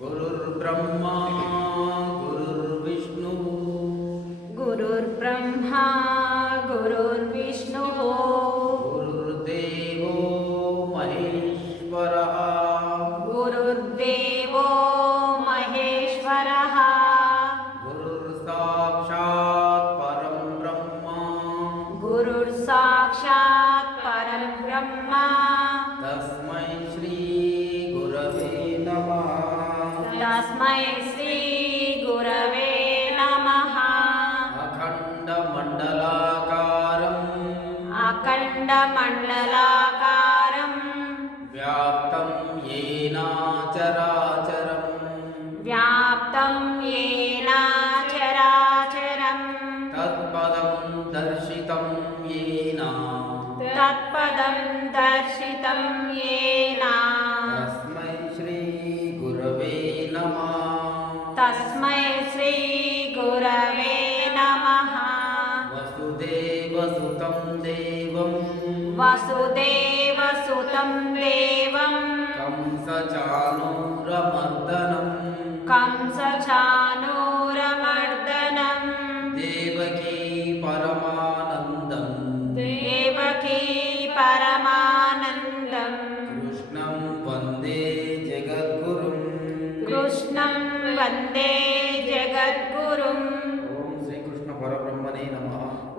गुरुर्ब्रह्मा गुरुर्विष्णु गुरुर्ब्रह्मा गुरुर्विष्णुः गुरुर्देवो महेश्वरः गुरुर्देवो महेश्वरः गुरुर्साक्षात् परं ब्रह्म गुरुर्साक्षात् परं ब्रह्म तस्मै श्री गुरवे नमः तस्मै श्री गुरवे नमः अखण्डमण्डलाकारं व्याप्तं येन चराचरं तत्पदं दर्शितं येन तस्मै श्री गुरवे नमः वसुदेवसुतं देवं कंसचाणूरमर्दनं देवकी परमानन्दं कृष्णं वन्दे जगद्गुरुम् ओम श्री कृष्ण परब्रह्मणे नमः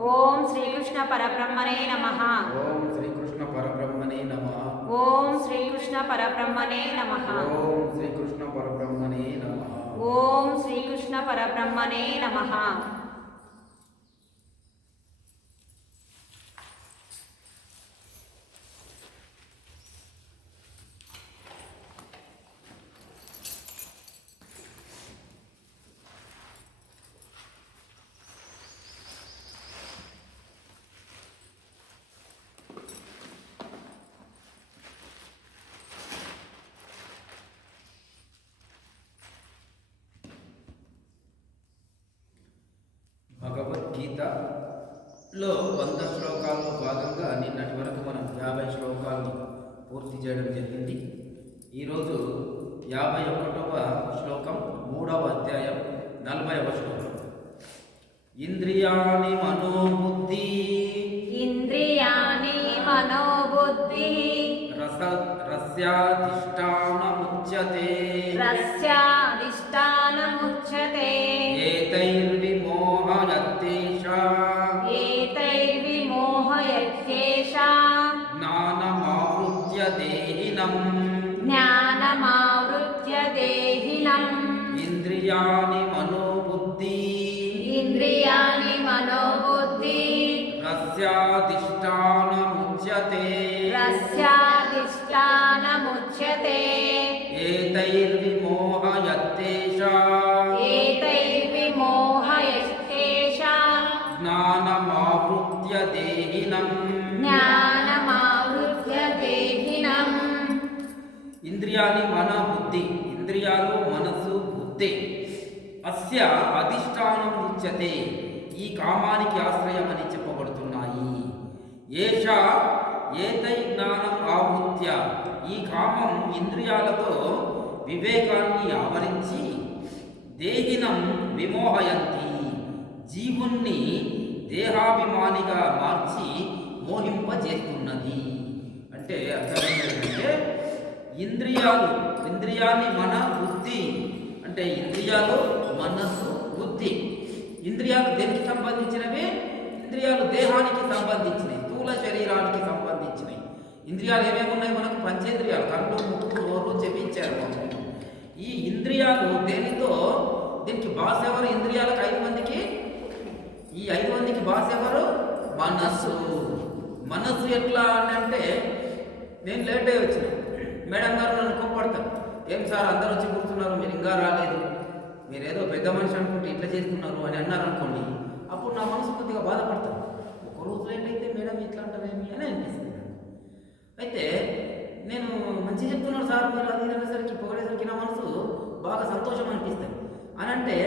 ओम श्रीकृष्ण परब्रह्मणे नमः ओम श्री कृष्ण परब्रह्मणे नमः ओम श्रीकृष्ण परब्रह्मणे नमः ओम श्री कृष्ण परब्रह्मणे नमः ओम श्रीकृष्ण परब्रह्मणे नमः భగవద్గీతలో 100 శ్లోకాల్లో భాగంగా నిన్నటి వరకు మనం 50 శ్లోకాలను పూర్తి చేయడం జరిగింది. ఈరోజు 51వ శ్లోకం 3వ అధ్యాయం 40వ శ్లోకం. ఇంద్రియాణి మనోబుద్ధి రస్యాధిష్టానముచ్యతే ఏతైర్విమోహయత్తేషాం జ్ఞానమావృత్య దేహినం ఇంద్రియాణి మనోబుద్ధి రస్యాధిష్టానముచ్యతే ఏతైర్విమోహయత్తేషాం జ్ఞానమావృత్య దేహినం ఇంద్రియాణి మన బుద్ధి ఇంద్రియాలు మనసు బుద్ధి అస్య అధిష్టానం ఉచ్యతే ఈ కామానికి ఆశ్రయం అని చెప్పబడుతున్నాయి. ఏతై జ్ఞానం ఆవృత్య ఈ కామం ఇంద్రియాలతో వివేకాన్ని ఆవరించి దేహినం విమోహయంతి జీవుణ్ణి దేహాభిమానిగా మార్చి మోహింపజేస్తున్నది. అంటే అర్థం ఏంటంటే ఇంద్రియాన్ని మన బుద్ధి అంటే ఇంద్రియాలు మనస్సు బుద్ధి. ఇంద్రియాలు దేనికి సంబంధించినవి? ఇంద్రియాలు దేహానికి సంబంధించినవి, స్థూల శరీరానికి సంబంధించినవి. ఇంద్రియాలు ఏమేమి ఉన్నాయి మనకు? పంచేంద్రియాలు, కళ్ళు, ముక్కు, నోరు, చెవి ఇచ్చారు. ఈ ఇంద్రియాలు దేనితో దీనికి బాస్ ఎవరు? ఇంద్రియాలకు 5 మందికి, ఈ 5 మందికి బాస్ ఎవరు? మనస్సు. మనస్సు ఎట్లా అని అంటే, నేను లేట్ అయ్యి వచ్చిన, మేడం గారు నన్ను కోప్పడతారు, ఏం సార్ అందరూ వచ్చి కూర్చున్నారు, మీరు ఇంకా రాలేదు, మీరేదో పెద్ద మనిషి అనుకుంటే ఇట్లా చేస్తున్నారు అని అన్నారు అనుకోండి, అప్పుడు నా మనసు కొద్దిగా బాధపడతాను. ఒక రోజు లేట్ అయితే మేడం ఇట్లా అంటారేమి అని అనిపిస్తుంది నాకు. అయితే నేను మంచిగా చెప్తున్నాను సార్ మీరు అది అనేసరికి పొగడేసరికి నా మనసు బాగా సంతోషం అనిపిస్తుంది. అని అంటే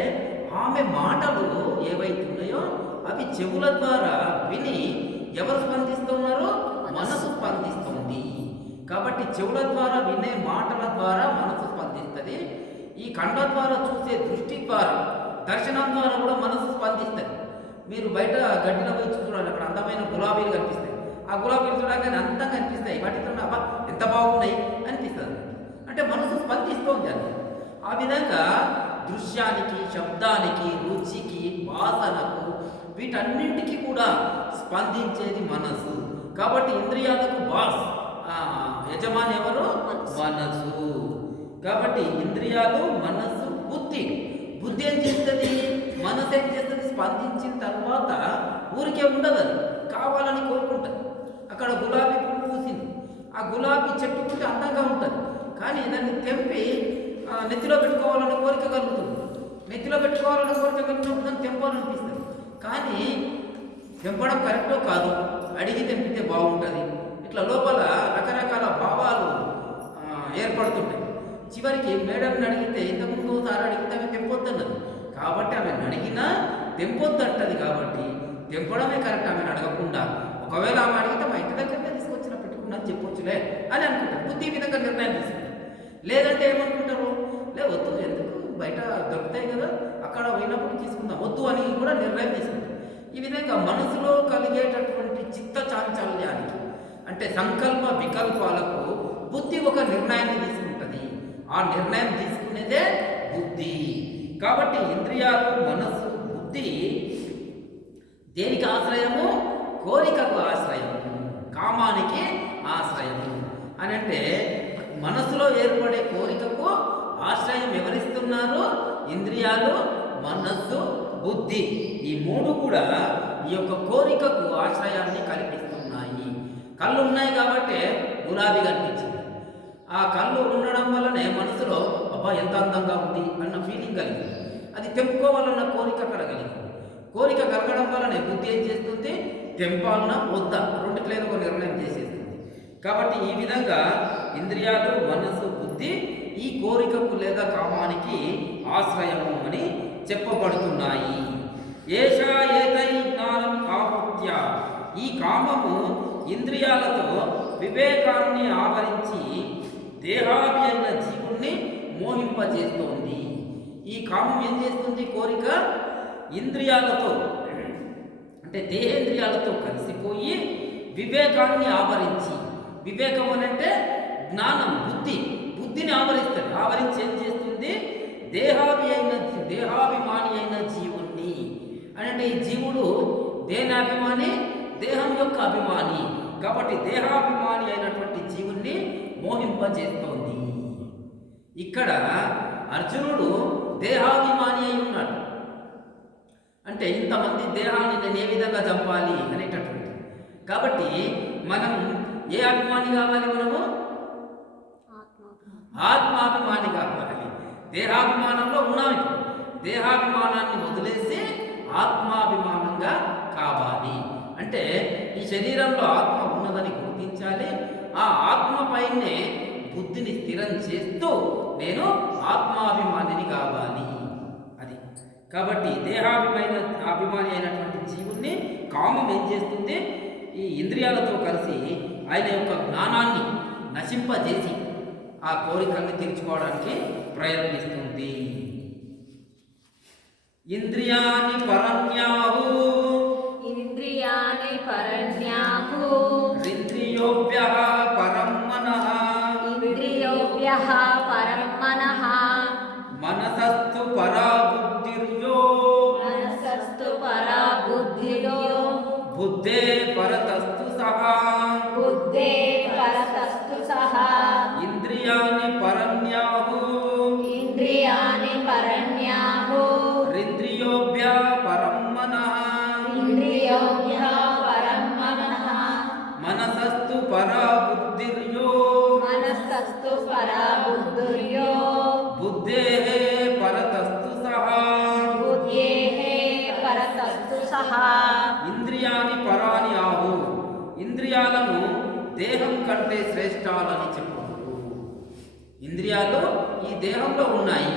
ఆమె మాటలు ఏవైతున్నాయో అవి చెవుల ద్వారా విని ఎవరు స్పందిస్తున్నారు? మనసు స్పందిస్తుంది. కాబట్టి చెవుల ద్వారా వినే మాటల ద్వారా మనసు స్పందిస్తుంది. ఈ కండ్ల ద్వారా చూసే దృష్టి ద్వారా, దర్శనం ద్వారా కూడా మనసు స్పందిస్తుంది. మీరు బయట గడ్డిలో పోయి చూడాలి, అక్కడ అందమైన గులాబీలు కనిపిస్తాయి. ఆ గులాబీలు చూడగానే అందంగా కనిపిస్తాయి, వాటితో అబ్బా ఎంత బాగున్నాయి అనిపిస్తుంది. అంటే మనసు స్పందిస్తోంది అని. ఆ విధంగా దృశ్యానికి, శబ్దానికి, రుచికి, వాసనకు, వీటన్నింటికి కూడా స్పందించేది మనసు. కాబట్టి ఇంద్రియాలకు బాస్, యజమాని ఎవరు? మనసు. కాబట్టి ఇంద్రియాలు, మనసు, బుద్ధి. బుద్ధి ఏం చేస్తుంది? మనసు ఏం చేస్తుంది? స్పందించిన తర్వాత ఊరికే ఉండదు, అది కావాలని కోరుకుంటుంది. అక్కడ గులాబీ పువ్వు పూసింది, ఆ గులాబీ చెట్టు ఉంటే అందంగా ఉంటుంది, కానీ దాన్ని తెంపి నెత్తిలో పెట్టుకోవాలని కోరిక కలుగుతుంది. నెత్తిలో పెట్టుకోవాలని కోరిక కలిగినప్పుడు దాన్ని తెంపాలనిపిస్తుంది, కానీ తెంపడం కరెక్టో కాదు, అడిగి తెంపితే బాగుంటుంది. ఇట్లా లోపల రకరకాల భావాలు ఏర్పడుతుంటాయి. చివరికి మేడంని అడిగితే, ఇంతకుముందు ఒకసారి అడిగితే ఆమె తెంపొద్దన్నది, కాబట్టి ఆమెను అడిగినా తెంపొద్దంటది. కాబట్టి తెంపడమే కరెక్ట్, ఆమెను అడగకుండా. ఒకవేళ ఆమె అడిగితే మా ఇంటి దగ్గరనే తీసుకొచ్చిన పెట్టుకున్నా చెప్పొచ్చులే అని అనుకుంటారు. బుద్ధి విధంగా నిర్ణయం తీసుకుంటారు. లేదంటే ఏమనుకుంటారు? వద్దు, ఎందుకు, బయట దొరుకుతాయి కదా, అక్కడ పోయినప్పుడు తీసుకుందాం, వద్దు అని కూడా నిర్ణయం తీసుకుంటారు. ఈ విధంగా మనసులో కలిగేటటువంటి చిత్త చాంచల్యానికి, అంటే సంకల్ప వికల్పాలకు బుద్ధి ఒక నిర్ణయాన్ని తీసుకుంటుంది. ఆ నిర్ణయం తీసుకునేదే బుద్ధి. కాబట్టి ఇంద్రియాలు, మనస్సు, బుద్ధి దేనికి ఆశ్రయము? కోరికకు ఆశ్రయము, కామానికి ఆశ్రయము. అని అంటే మనసులో ఏర్పడే కోరికకు ఆశ్రయం ఎవరిస్తున్నారు? ఇంద్రియాలు, మనస్సు, బుద్ధి. ఈ మూడు కూడా ఈ యొక్క కోరికకు ఆశ్రయాన్ని కల్పిస్తున్నాయి. కళ్ళు ఉన్నాయి కాబట్టి గులాబీ కనిపించింది. ఆ కళ్ళు ఉండడం వల్లనే మనసులో అబ్బా ఎంత అందంగా ఉంది అన్న ఫీలింగ్ కలిగింది. అది తెంపుకోవాలన్న కోరిక అక్కడ కలిగింది. కోరిక కలగడం వల్లనే బుద్ధి ఏం చేస్తుంది? తెంపాలన్నా వద్దా రెండిట్లైన ఒక నిర్ణయం చేసేస్తుంది. కాబట్టి ఈ విధంగా ఇంద్రియాలు, మనసు, బుద్ధి ఈ కోరికకు లేదా కామానికి ఆశ్రయము అని చెప్పబడుతున్నాయి. ఏషా ఏతై జ్ఞానం ఆవృత్య, ఈ కామము ఇంద్రియాలతో వివేకాన్ని ఆవరించి దేహాది అయిన జీవుణ్ణి మోహింపజేస్తోంది. ఈ కామం ఏం చేస్తుంది? కోరిక ఇంద్రియాలతో, అంటే దేహేంద్రియాలతో కలిసిపోయి వివేకాన్ని ఆవరించి, వివేకం అని అంటే జ్ఞానం, బుద్ధిని ఆవరిస్తుంది. ఆవరించి ఏం చేస్తుంది? దేహాభిమాని అయిన జీవుణ్ణి, అంటే ఈ జీవుడు దేహాభిమాని, దేహం యొక్క అభిమాని. కాబట్టి దేహాభిమాని అయినటువంటి జీవుణ్ణి మోహింపజేస్తోంది. ఇక్కడ అర్జునుడు దేహాభిమాని అయి ఉన్నాడు. అంటే ఇంతమంది దేహాన్ని నేను ఏ విధంగా చంపాలి అనేటటువంటి. కాబట్టి మనం ఏ అభిమాని కావాలి? మనము ఆత్మాభిమాని కావాలి. దేహాభిమానంలో ఉన్నాం. దేహాభిమానాన్ని వదిలేసి ఆత్మాభిమానంగా కావాలి. అంటే ఈ శరీరంలో ఆత్మ ఉన్నదని గుర్తించాలి. ఆ ఆత్మపైనే బుద్ధిని స్థిరం చేస్తూ నేను ఆత్మాభిమానిని కావాలి. అది కాబట్టి అభిమాని అయినటువంటి జీవుణ్ణి కామం ఏం చేస్తుంది? ఈ ఇంద్రియాలతో కలిసి ఆయన యొక్క జ్ఞానాన్ని నశింపజేసి ఆ కోరికల్ని తీర్చుకోవడానికి ప్రయత్నిస్తుంది. ఇంద్రియాని పరన్యాహు, ఇంద్రియాని పరన్యాహు, ఇంద్రియోభ్యః పరం మనః, ఇంద్రియోభ్యః పరం మనః, మనసస్తు పరా బుద్ధిర్యో, మనసస్తు పరా బుద్ధిర్యో, బుద్ధే పరతస్తు సహా, బుద్ధే పరతస్తు సహా. ఇంద్రియాని పరన్యాహు, ఇంద్రియాని పరన్యాహు, ఇంద్రియోభ్యః పరం మనః, ఇంద్రియోభ్యః పరం మనః, పరా బుద్ధిర్యో మనస్తస్తు పరా బుద్ధిర్యో బుద్ధేః పరతస్తు సహా బుద్ధ్యేః పరతస్తు సహా ఇంద్రియాని పరాని ఆహు ఇంద్రియాలను దేహం కంటే శ్రేష్టాలని చెప్పుకుంటూ ఇంద్రియాలు ఈ దేహంలో ఉన్నాయి.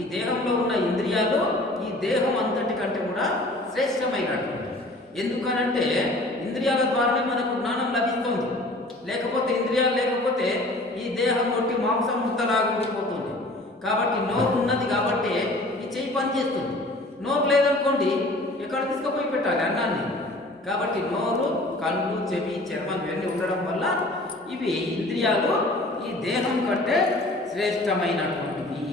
ఈ దేహంలో ఉన్న ఇంద్రియాలు ఈ దేహం అంతటి కంటే కూడా శ్రేష్టమైనటువంటి. ఎందుకనంటే ఇంద్రియాల ద్వారానే మనకు జ్ఞానం లభిస్తుంది. లేకపోతే ఇంద్రియాలు లేకపోతే ఈ దేహం కొట్టి మాంసం ముద్దలాగా ఉండిపోతుంది. కాబట్టి నోరు ఉన్నది కాబట్టి ఈ చెయ్యి పని చేస్తుంది. నోరు లేదనుకోండి ఎక్కడ తీసుకుపోయి పెట్టాలి అన్నాన్ని. కాబట్టి నోరు, కళ్ళు, చెవి, చర్మం ఇవన్నీ ఉండడం వల్ల ఇవి ఇంద్రియాలు ఈ దేహం కంటే శ్రేష్టమైనటువంటివి.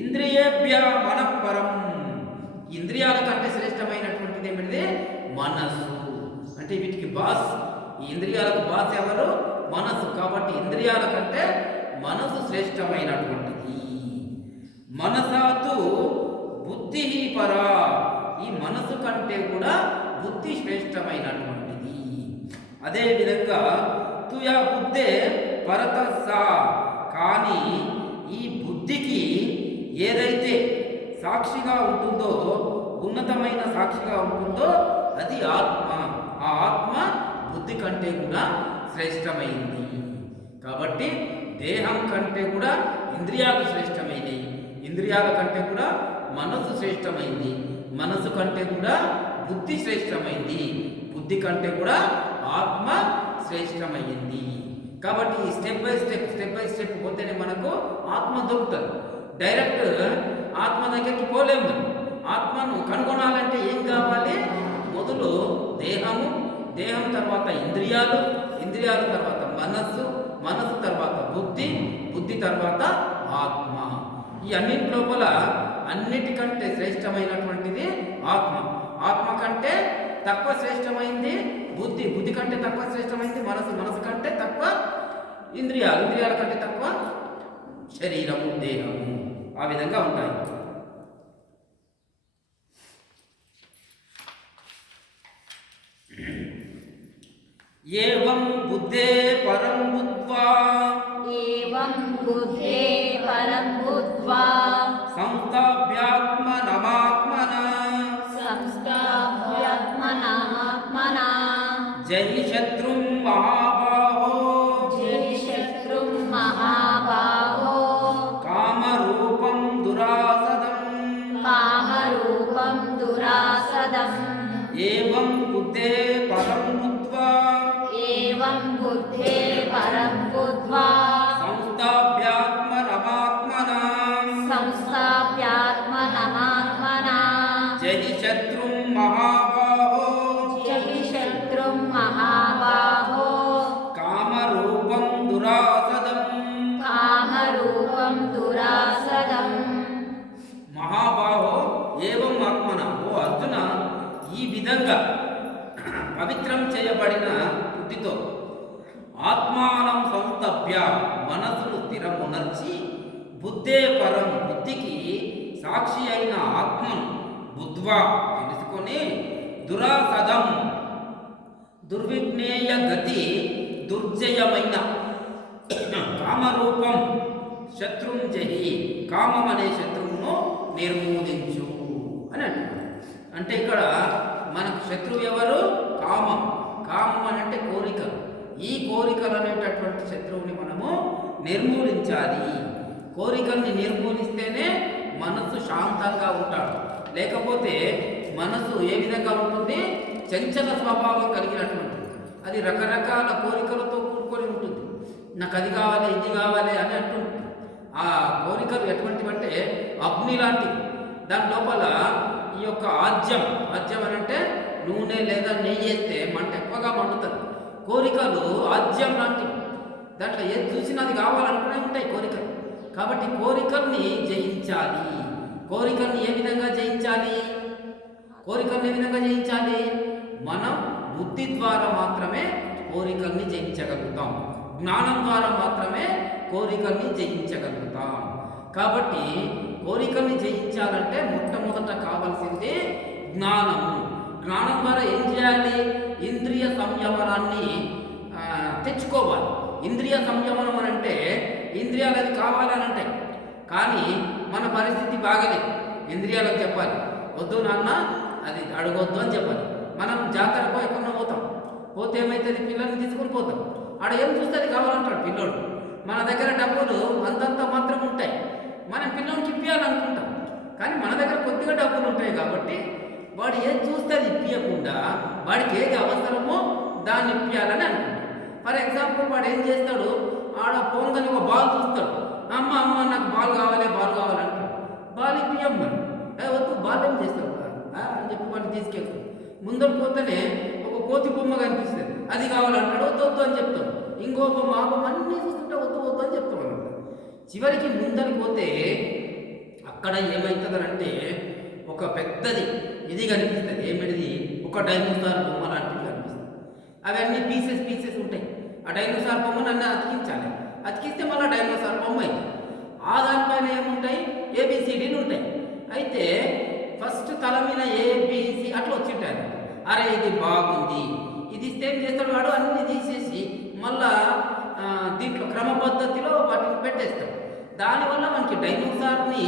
ఇంద్రియేభ్య మనఃపరం ఇంద్రియాల కంటే శ్రేష్టమైనటువంటిది ఏమిటిది? మనస్సు. అంటే వీటికి బాస్, ఈ ఇంద్రియాలకు బాస్ ఎవరు? మనస్సు. కాబట్టి ఇంద్రియాల కంటే మనసు శ్రేష్టమైనటువంటిది. మనసాతు బుద్ధి పరా ఈ మనసు కంటే కూడా బుద్ధి శ్రేష్టమైనటువంటిది. అదేవిధంగా తుయా బుద్ధే పరతస్సా కానీ ఈ బుద్ధికి ఏదైతే సాక్షిగా ఉంటుందో, ఉన్నతమైన సాక్షిగా ఉంటుందో అది ఆత్మ. ఆ ఆత్మ బుద్ధి కంటే కూడా శ్రేష్టమైంది. కాబట్టి దేహం కంటే కూడా ఇంద్రియాలు శ్రేష్టమైనవి, ఇంద్రియాల కంటే కూడా మనసు శ్రేష్టమైంది, మనసు కంటే కూడా బుద్ధి శ్రేష్టమైంది, బుద్ధి కంటే కూడా ఆత్మ శ్రేష్టమైంది. కాబట్టి స్టెప్ బై స్టెప్ పోతేనే మనకు ఆత్మ దొరుకుతుంది. డైరెక్ట్ ఆత్మ దగ్గరికి పోలేము. ఆత్మను కనుగొనాలంటే ఏం కావాలి? మొదలు దేహము, దేహం తర్వాత ఇంద్రియాలు, ఇంద్రియాల తర్వాత మనస్సు, మనస్సు తర్వాత బుద్ధి, బుద్ధి తర్వాత ఆత్మ. ఈ అన్నింటి లోపల అన్నిటికంటే శ్రేష్టమైనటువంటిది ఆత్మ. ఆత్మ కంటే తక్కువ శ్రేష్టమైంది బుద్ధి, బుద్ధి కంటే తక్కువ శ్రేష్టమైంది మనసు, మనసు కంటే తక్కువ ఇంద్రియాలు, ఇంద్రియాల కంటే తక్కువ శరీరము, దేహము. ఆ విధంగా ఉంటాయి. ఏవం బుద్ధే పరం బుద్ధ్వా ఏవం బుద్ధే పరం బుద్ధ్వా సంస్థాప్యాత్మనమాత్మనా సంస్థాప్యాత్మనాత్మనా జయి శత్రుం మహాబాహో జయి శత్రుం మహాబాహో కామరూపం దురాసదం కామరూపం దురాసదం ఏవం బుద్ధే పరం బుద్ధ్వా ఏవం బుద్ధే పరం బుద్ధ్వా సంస్థాప్యాత్మనమాత్మనా సంస్థాప్యాత్మనమాత్మనా జయి శత్రుం మహాబాహో జయి శత్రుం మహాబాహో కామరూపం దురాసదం కామరూపం దురాసదం మహాబాహో ఏవం ఆత్మన. ఓ అర్జున, ఈ విధంగా పవిత్రం చేయబడిన బుద్ధితో ఆత్మానం సంస్థభ్య మనసును స్థిరమునర్చి బుద్ధే పరం బుద్ధికి సాక్షి అయిన ఆత్మను బుద్ధ్వా తెలుసుకొని దురాసదం దుర్విజ్ఞేయ గతి దుర్జయమైన కామరూపం శత్రుం జహి కామం అనే శత్రువును నిర్మూలించు అని అంటున్నాడు. అంటే ఇక్కడ మనకు శత్రువు ఎవరు? కామం. కామం అని అంటే కోరికలు. ఈ కోరికలు అనేటటువంటి శత్రువుని మనము నిర్మూలించాలి. కోరికల్ని నిర్మూలిస్తేనే మనసు శాంతంగా ఉంటాడు. లేకపోతే మనసు ఏ విధంగా ఉంటుంది? చంచల స్వభావం కలిగినటువంటి, అది రకరకాల కోరికలతో కూడుకొని ఉంటుంది. నాకు అది కావాలి, ఇది కావాలి అని అంటుంది. ఆ కోరికలు ఎటువంటివంటే అగ్ని లాంటివి. దాని లోపల ఈ యొక్క ఆజ్యం అని అంటే నూనె లేదా నెయ్యి వేస్తే మంట ఎక్కువగా మండుతుంది. కోరికలు ఆజ్యం లాంటివి. దాంట్లో ఏది చూసినది కావాలనుకునే ఉంటాయి కోరికలు. కాబట్టి కోరికల్ని జయించాలి. కోరికల్ని ఏ విధంగా జయించాలి? కోరికల్ని ఏ విధంగా జయించాలి? మనం బుద్ధి ద్వారా మాత్రమే కోరికల్ని జయించగలుగుతాం. జ్ఞానం ద్వారా మాత్రమే కోరికల్ని జయించగలుగుతాం. కాబట్టి కోరికల్ని జయించాలంటే మొట్టమొదట కావాల్సింది జ్ఞానము. జ్ఞానం ద్వారా ఏం చేయాలి? ఇంద్రియ సంయమనాన్ని తెచ్చుకోవాలి. ఇంద్రియ సంయమనం అని అంటే ఇంద్రియాలు అది కావాలని అంటాయి, కానీ మన పరిస్థితి బాగలేదు. ఇంద్రియాలకు చెప్పాలి, వద్దు నాన్న అది అడగొద్దు అని చెప్పాలి. మనం జాతరకు ఎక్కడో పోతాం, పోతే ఏమైతుంది, పిల్లల్ని తీసుకొని పోతాం, ఆడ ఏం చూస్తే అది కావాలంటాడు పిల్లోడు. మన దగ్గర డబ్బులు అంతంత మాత్రం ఉంటాయి, మనం పిల్లలకి ఇప్పించాలనుకుంటాం, కానీ మన దగ్గర కొద్దిగా డబ్బులు ఉంటాయి కాబట్టి వాడు ఏది చూస్తే అది ఇప్పించకుండా వాడికి ఏది అవసరమో దాన్ని ఇప్పించాలని అనుకుంటాం. ఫర్ ఎగ్జాంపుల్ వాడు ఏం చేస్తాడు, ఆడ పోంగని ఒక బాల్ చూస్తాడు, అమ్మ అమ్మ నాకు బాల్ కావాలంటాడు, బాల్ ఇప్పియం మనం వద్దు, బాల్ ఏం చేస్తాడు అని చెప్పి వాడిని తీసుకెళ్తాడు. ముందర పోతేనే ఒక కోతి బొమ్మ కనిపిస్తుంది, అది కావాలంటాడు, వద్దు అని చెప్తాం. ఇంకో బొమ్మ ఆ బొమ్మ అన్నీ చూస్తుంటే వద్దు అని చెప్తాం అనమాట. చివరికి ముందరికి పోతే అక్కడ ఏమవుతుందనంటే ఒక పెద్దది ఇది కనిపిస్తుంది. ఏమిటిది? ఒక డైనోసార్ బొమ్మ లాంటివి కనిపిస్తుంది. అవన్నీ పీసెస్ ఉంటాయి. ఆ డైనోసార్ బొమ్మను అన్నీ అతికించాలి, అతికిస్తే మళ్ళీ డైనోసార్ బొమ్మ అయింది. ఆ దానిపైన ఏముంటాయి, ఏబిసిడీలు ఉంటాయి. అయితే ఫస్ట్ తల మీద ఏబిసి అట్లా వచ్చింటాయి. అరే ఇది బాగుంది, ఇది ఇస్తే ఏం చేస్తాడు వాడు, అన్ని తీసేసి మళ్ళా దీంట్లో క్రమ పద్ధతిలో వాటిని పెట్టేస్తాడు. దానివల్ల మనకి డైనోసార్ని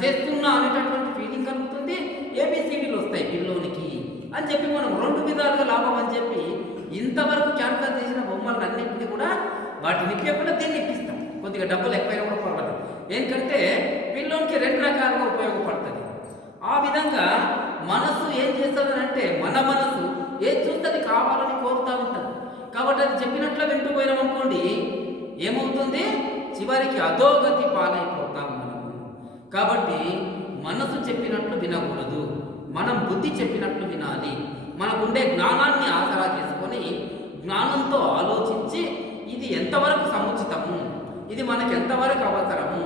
చేస్తున్నా అనేటటువంటి ఫీలింగ్ కలుగుతుంది, ఏబిసిడీలు వస్తాయి పిల్లోనికి అని చెప్పి మనం రెండు విధాలుగా లాభం అని చెప్పి ఇంతవరకు క్యాన్సర్ చేసిన బొమ్మలన్నింటినీ కూడా వాటిని ఇప్పకుండా దీన్ని ఇప్పిస్తాం. కొద్దిగా డబ్బులు ఎక్కువైనా కూడా పర్వాలేదు, ఎందుకంటే పిల్లోనికి రెండు రకాలుగా ఉపయోగపడుతుంది. ఆ విధంగా మనసు ఏం చేస్తుంది అంటే మన మనసు ఏది చూస్తే అది కావాలని కోరుతూ ఉంటుంది. కాబట్టి అది చెప్పినట్లు వింటూ పోయినాం అనుకోండి, ఏమవుతుంది, చివరికి అధోగతి పాలైపోతాం మనము. కాబట్టి మనసు చెప్పినట్లు వినకూడదు, మనం బుద్ధి చెప్పినట్లు వినాలి. మనకుండే జ్ఞానాన్ని ఆసరా చేసుకొని జ్ఞానంతో ఆలోచించి ఇది ఎంతవరకు సముచితము, ఇది మనకు ఎంతవరకు అవసరము.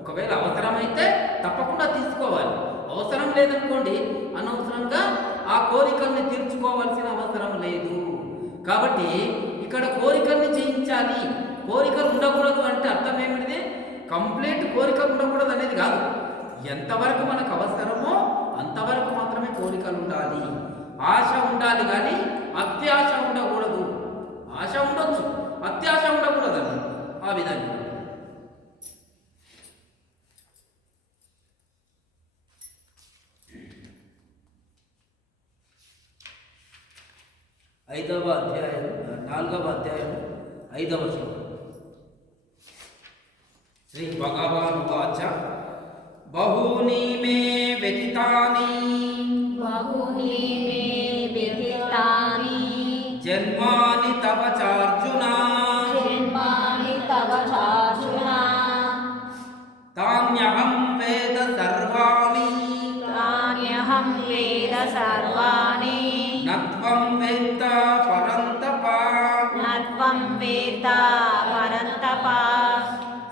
ఒకవేళ అవసరమైతే తప్పకుండా తీసుకోవాలి, అవసరం లేదనుకోండి అనవసరంగా ఆ కోరికల్ని తీర్చుకోవాల్సిన అవసరం లేదు. కాబట్టి ఇక్కడ కోరికల్ని చేయించాలి. కోరికలు ఉండకూడదు అంటే అర్థం ఏమిటిది, కంప్లీట్ కోరికలు ఉండకూడదు అనేది కాదు, ఎంతవరకు మనకు అవసరమో అంతవరకు మాత్రమే కోరికలు ఉండాలి. ఆశ ఉండాలి కానీ అత్యాశ ఉండకూడదు. ఆశ ఉండొచ్చు, అత్యాశ ఉండకూడదు అన్న ఆ విధంగా. ఐదవ అధ్యాయం 4వ అధ్యాయం 5వ శ్లోకం. శ్రీ భగవానువాచ బహూని మే వ్యతితాని జన్మాని తవ చార్జున తాన్యహం వేద సర్వాణి నత్వం వేత్త పరంతప.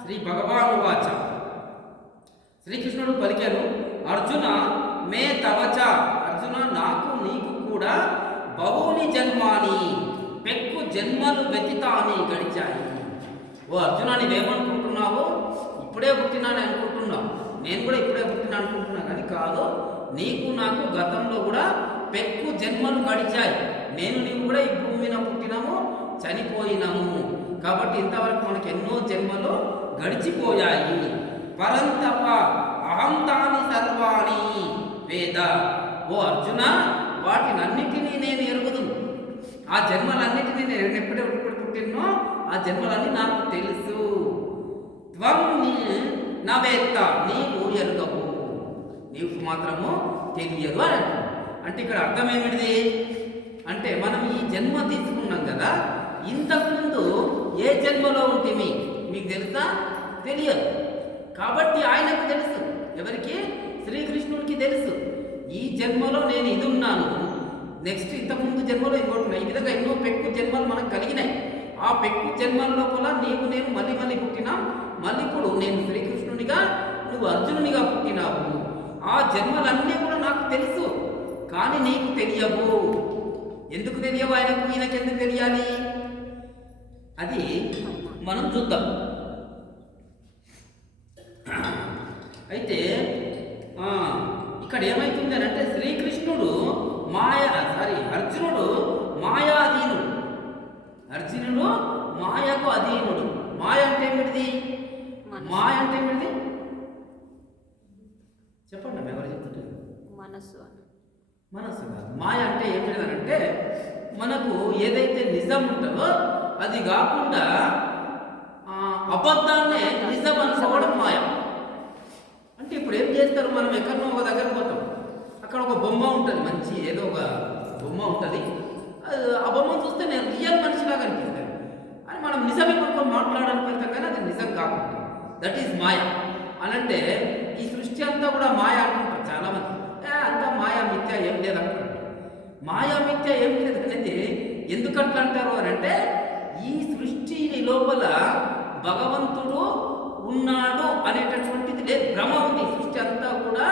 శ్రీ భగవానువాచ, శ్రీకృష్ణుడు పలికాను, అర్జున మే తవచ, అర్జున నాకు నీకు కూడా బహుని జన్మాని పెక్కు జన్మలు వ్యతితాని గడిచాయి. ఓ అర్జున నీవేమనుకుంటున్నావు, ఇప్పుడే పుట్టినాను అనుకుంటున్నావు, నేను కూడా ఇప్పుడే పుట్టినా అనుకుంటున్నా, కానీ కాదు, నీకు నాకు గతంలో కూడా పెక్కు జన్మలు గడిచాయి. నేను నీవు కూడా ఈ భూమి మీద పుట్టినాము, చనిపోయినాము. కాబట్టి ఇంతవరకు మనకు ఎన్నో జన్మలు గడిచిపోయాయి. పరంతప అహం తాని సర్వాణి వేద, ఓ అర్జున వాటినన్నిటినీ నేను ఎరుగుదును. ఆ జన్మలన్నిటినీ నేను ఎప్పుడెప్పుడు పుట్టినో ఆ జన్మలన్నీ నాకు తెలుసు. త్వం నా వేత్త, నీవు ఎరుగవు, నీకు మాత్రము తెలియదు అని అంటే ఇక్కడ అర్థం ఏమిటిది అంటే, మనం ఈ జన్మ తీసుకున్నాం కదా, ఇంతకుముందు ఏ జన్మలో ఉంటేమి మీకు తెలుసా? తెలియదు. కాబట్టి ఆయనకు తెలుసు. ఎవరికి? శ్రీకృష్ణుడికి తెలుసు. ఈ జన్మలో నేను ఇది ఉన్నాను, నెక్స్ట్ ఇంతకుముందు జన్మలో ఇంకోటి, ఈ విధంగా ఎన్నో పెక్కు జన్మలు మనకు కలిగినాయి. ఆ పెక్కు జన్మల లోపల నీవు నేను మళ్ళీ పుట్టినా, మళ్ళీ ఇప్పుడు నేను శ్రీకృష్ణునిగా, నువ్వు అర్జునునిగా పుట్టినావు. ఆ జన్మలన్నీ కూడా నాకు తెలుసు, కానీ నీకు తెలియవు. ఎందుకు తెలియవు ఆయనకు, ఈయనకి ఎందుకు తెలియాలి? అది మనం చూద్దాం. అయితే ఇక్కడ ఏమైతుంది అని అంటే, శ్రీకృష్ణుడు అర్జునుడు మాయాధీనుడు. అర్జునుడు మాయ అంటే ఏమిటి చెప్పండి, ఎవరు చెప్తుంటారు? మనస్సు అని. మనస్సు కాదు. మాయ అంటే ఏమిటంటే మనకు ఏదైతే నిజం ఉంటుందో అది కాకుండా అబద్ధాన్నే నిజం అనుకోవడం మాయ. అంటే ఇప్పుడు ఏం చేస్తారు, మనం ఎక్కడో ఒక దగ్గర పోతాం, అక్కడ ఒక బొమ్మ ఉంటుంది, మంచి ఏదో ఒక బొమ్మ ఉంటుంది, ఆ బొమ్మ చూస్తే నేను రియల్ మనిషిలాగా అనిపిస్తాను అని మనం నిజమే పడుకో మాట్లాడడానికి వెళ్తాం, కానీ అది నిజం కాకుండా దట్ ఈజ్ మాయ. అనంటే ఈ సృష్టి అంతా కూడా మాయ అంటుంటారు చాలామంది. అంతా మాయా మిథ్య, ఏం లేదు అంటారు. మాయా మిథ్య ఏం లేదు అనేది ఎందుకట్లా అంటారు అని అంటే ఈ సృష్టి లోపల భగవంతుడు ఉన్నాడు అనేటటువంటిది లేదు, భ్రమ ఉంది. సృష్టి అంతా కూడా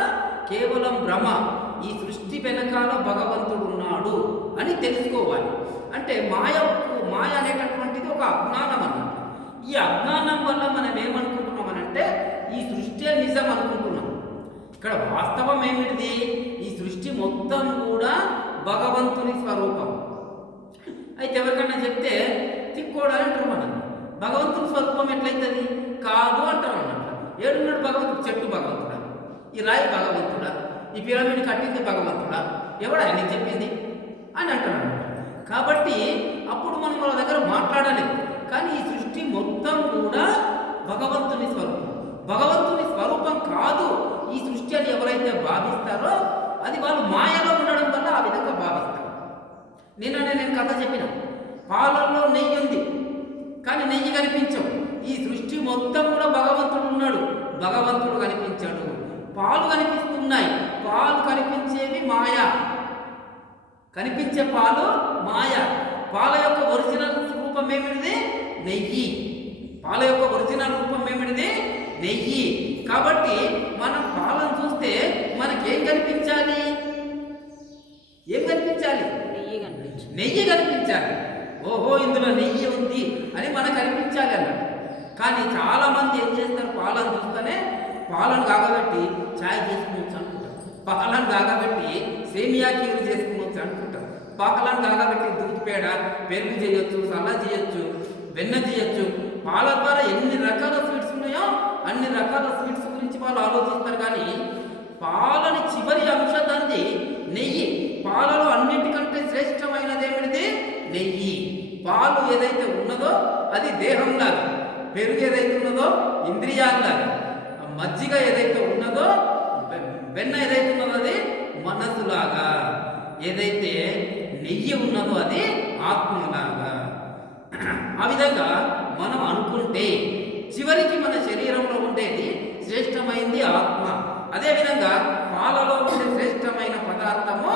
కేవలం భ్రమ. ఈ సృష్టి వెనకాల భగవంతుడు ఉన్నాడు అని తెలుసుకోవాలి. అంటే మాయ అనేటటువంటిది ఒక అజ్ఞానం అన్నమాట. ఈ అజ్ఞానం వల్ల మనం ఏమనుకుంటున్నాం అనంటే ఈ సృష్టి నిజం అనుకుంటున్నాం. ఇక్కడ వాస్తవం ఏమిటిది, ఈ సృష్టి మొత్తం కూడా భగవంతుని స్వరూపం. అయితే ఎవరికన్నా చెప్తే తిక్కోడాలి అంటారు. మనం భగవంతుని స్వరూపం ఎట్లయితుంది కాదు అంటారు అన్నమాట. ఏడున్నాడు భగవంతుడు? చెట్టు భగవంతుడా, ఈ రాయి భగవంతుడా, ఈ పిరమిడ్ కట్టింది భగవంతుడా, ఎవడా నీకు చెప్పింది అని అంటారు అన్నమాట. కాబట్టి అప్పుడు మనం వాళ్ళ దగ్గర మాట్లాడలేదు. కానీ ఈ సృష్టి మొత్తం కూడా భగవంతుని స్వరూపం. భగవంతుని స్వరూపం కాదు ఈ సృష్టి అని ఎవరైతే భావిస్తారో అది వాళ్ళు మాయలో ఉండడం వల్ల ఆ విధంగా భావిస్తారు. నేను కథ చెప్పిన, పాలల్లో నెయ్యి ఉంది కానీ నెయ్యి కనిపించవు. ఈ సృష్టి మొత్తం కూడా భగవంతుడు ఉన్నాడు, భగవంతుడు కనిపించాడు. పాలు కనిపిస్తున్నాయి, పాలు కనిపించేవి మాయ. కనిపించే పాలు మాయ. పాల యొక్క ఒరిజినల్ రూపం ఏమిటిది? నెయ్యి. పాల యొక్క ఒరిజినల్ రూపం ఏమిటిది? నెయ్యి. కాబట్టి మనం పాలను చూస్తే మనకేం కనిపించాలి? ఏం కనిపించాలి? నెయ్యి కనిపించాలి. ఓహో ఇందులో నెయ్యి ఉంది అని మనకు కనిపించాలి అన్నట్టు. కానీ చాలామంది ఏం చేస్తారు, పాలను చూస్తేనే పాలను కాగబెట్టి ఛాయ్ చేసుకోవచ్చు అనుకుంటారు, పాలను కాగబెట్టి సేమియా కీరు చేసుకోవచ్చు అనుకుంటారు, పాలను కాగబెట్టి దూద్ పేడ పెరుగు చేయొచ్చు, సల్లా చేయొచ్చు, వెన్న చేయొచ్చు. పాల ద్వారా ఎన్ని రకాల స్వీట్స్ ఉన్నాయో అన్ని రకాల స్వీట్స్ గురించి వాళ్ళు ఆలోచిస్తారు. కానీ పాలని చివరి అంశదాన్ని నెయ్యి. పాలలో అన్నిటికంటే శ్రేష్టమైనది ఏమిటిది? నెయ్యి. పాలు ఏదైతే ఉన్నదో అది దేహంలాగా, పెరుగు ఏదైతే ఉన్నదో ఇంద్రియాల్లాగా, మజ్జిగ ఏదైతే ఉన్నదో, వెన్న ఏదైతే ఉన్నదో అది మనసులాగా, ఏదైతే నెయ్యి ఉన్నదో అది ఆత్మలాగా. ఆ విధంగా మనం అనుకుంటే చివరికి మన శరీరంలో ఉండేది శ్రేష్టమైంది ఆత్మ. అదేవిధంగా పాలలో ఉండే శ్రేష్టమైన పదార్థము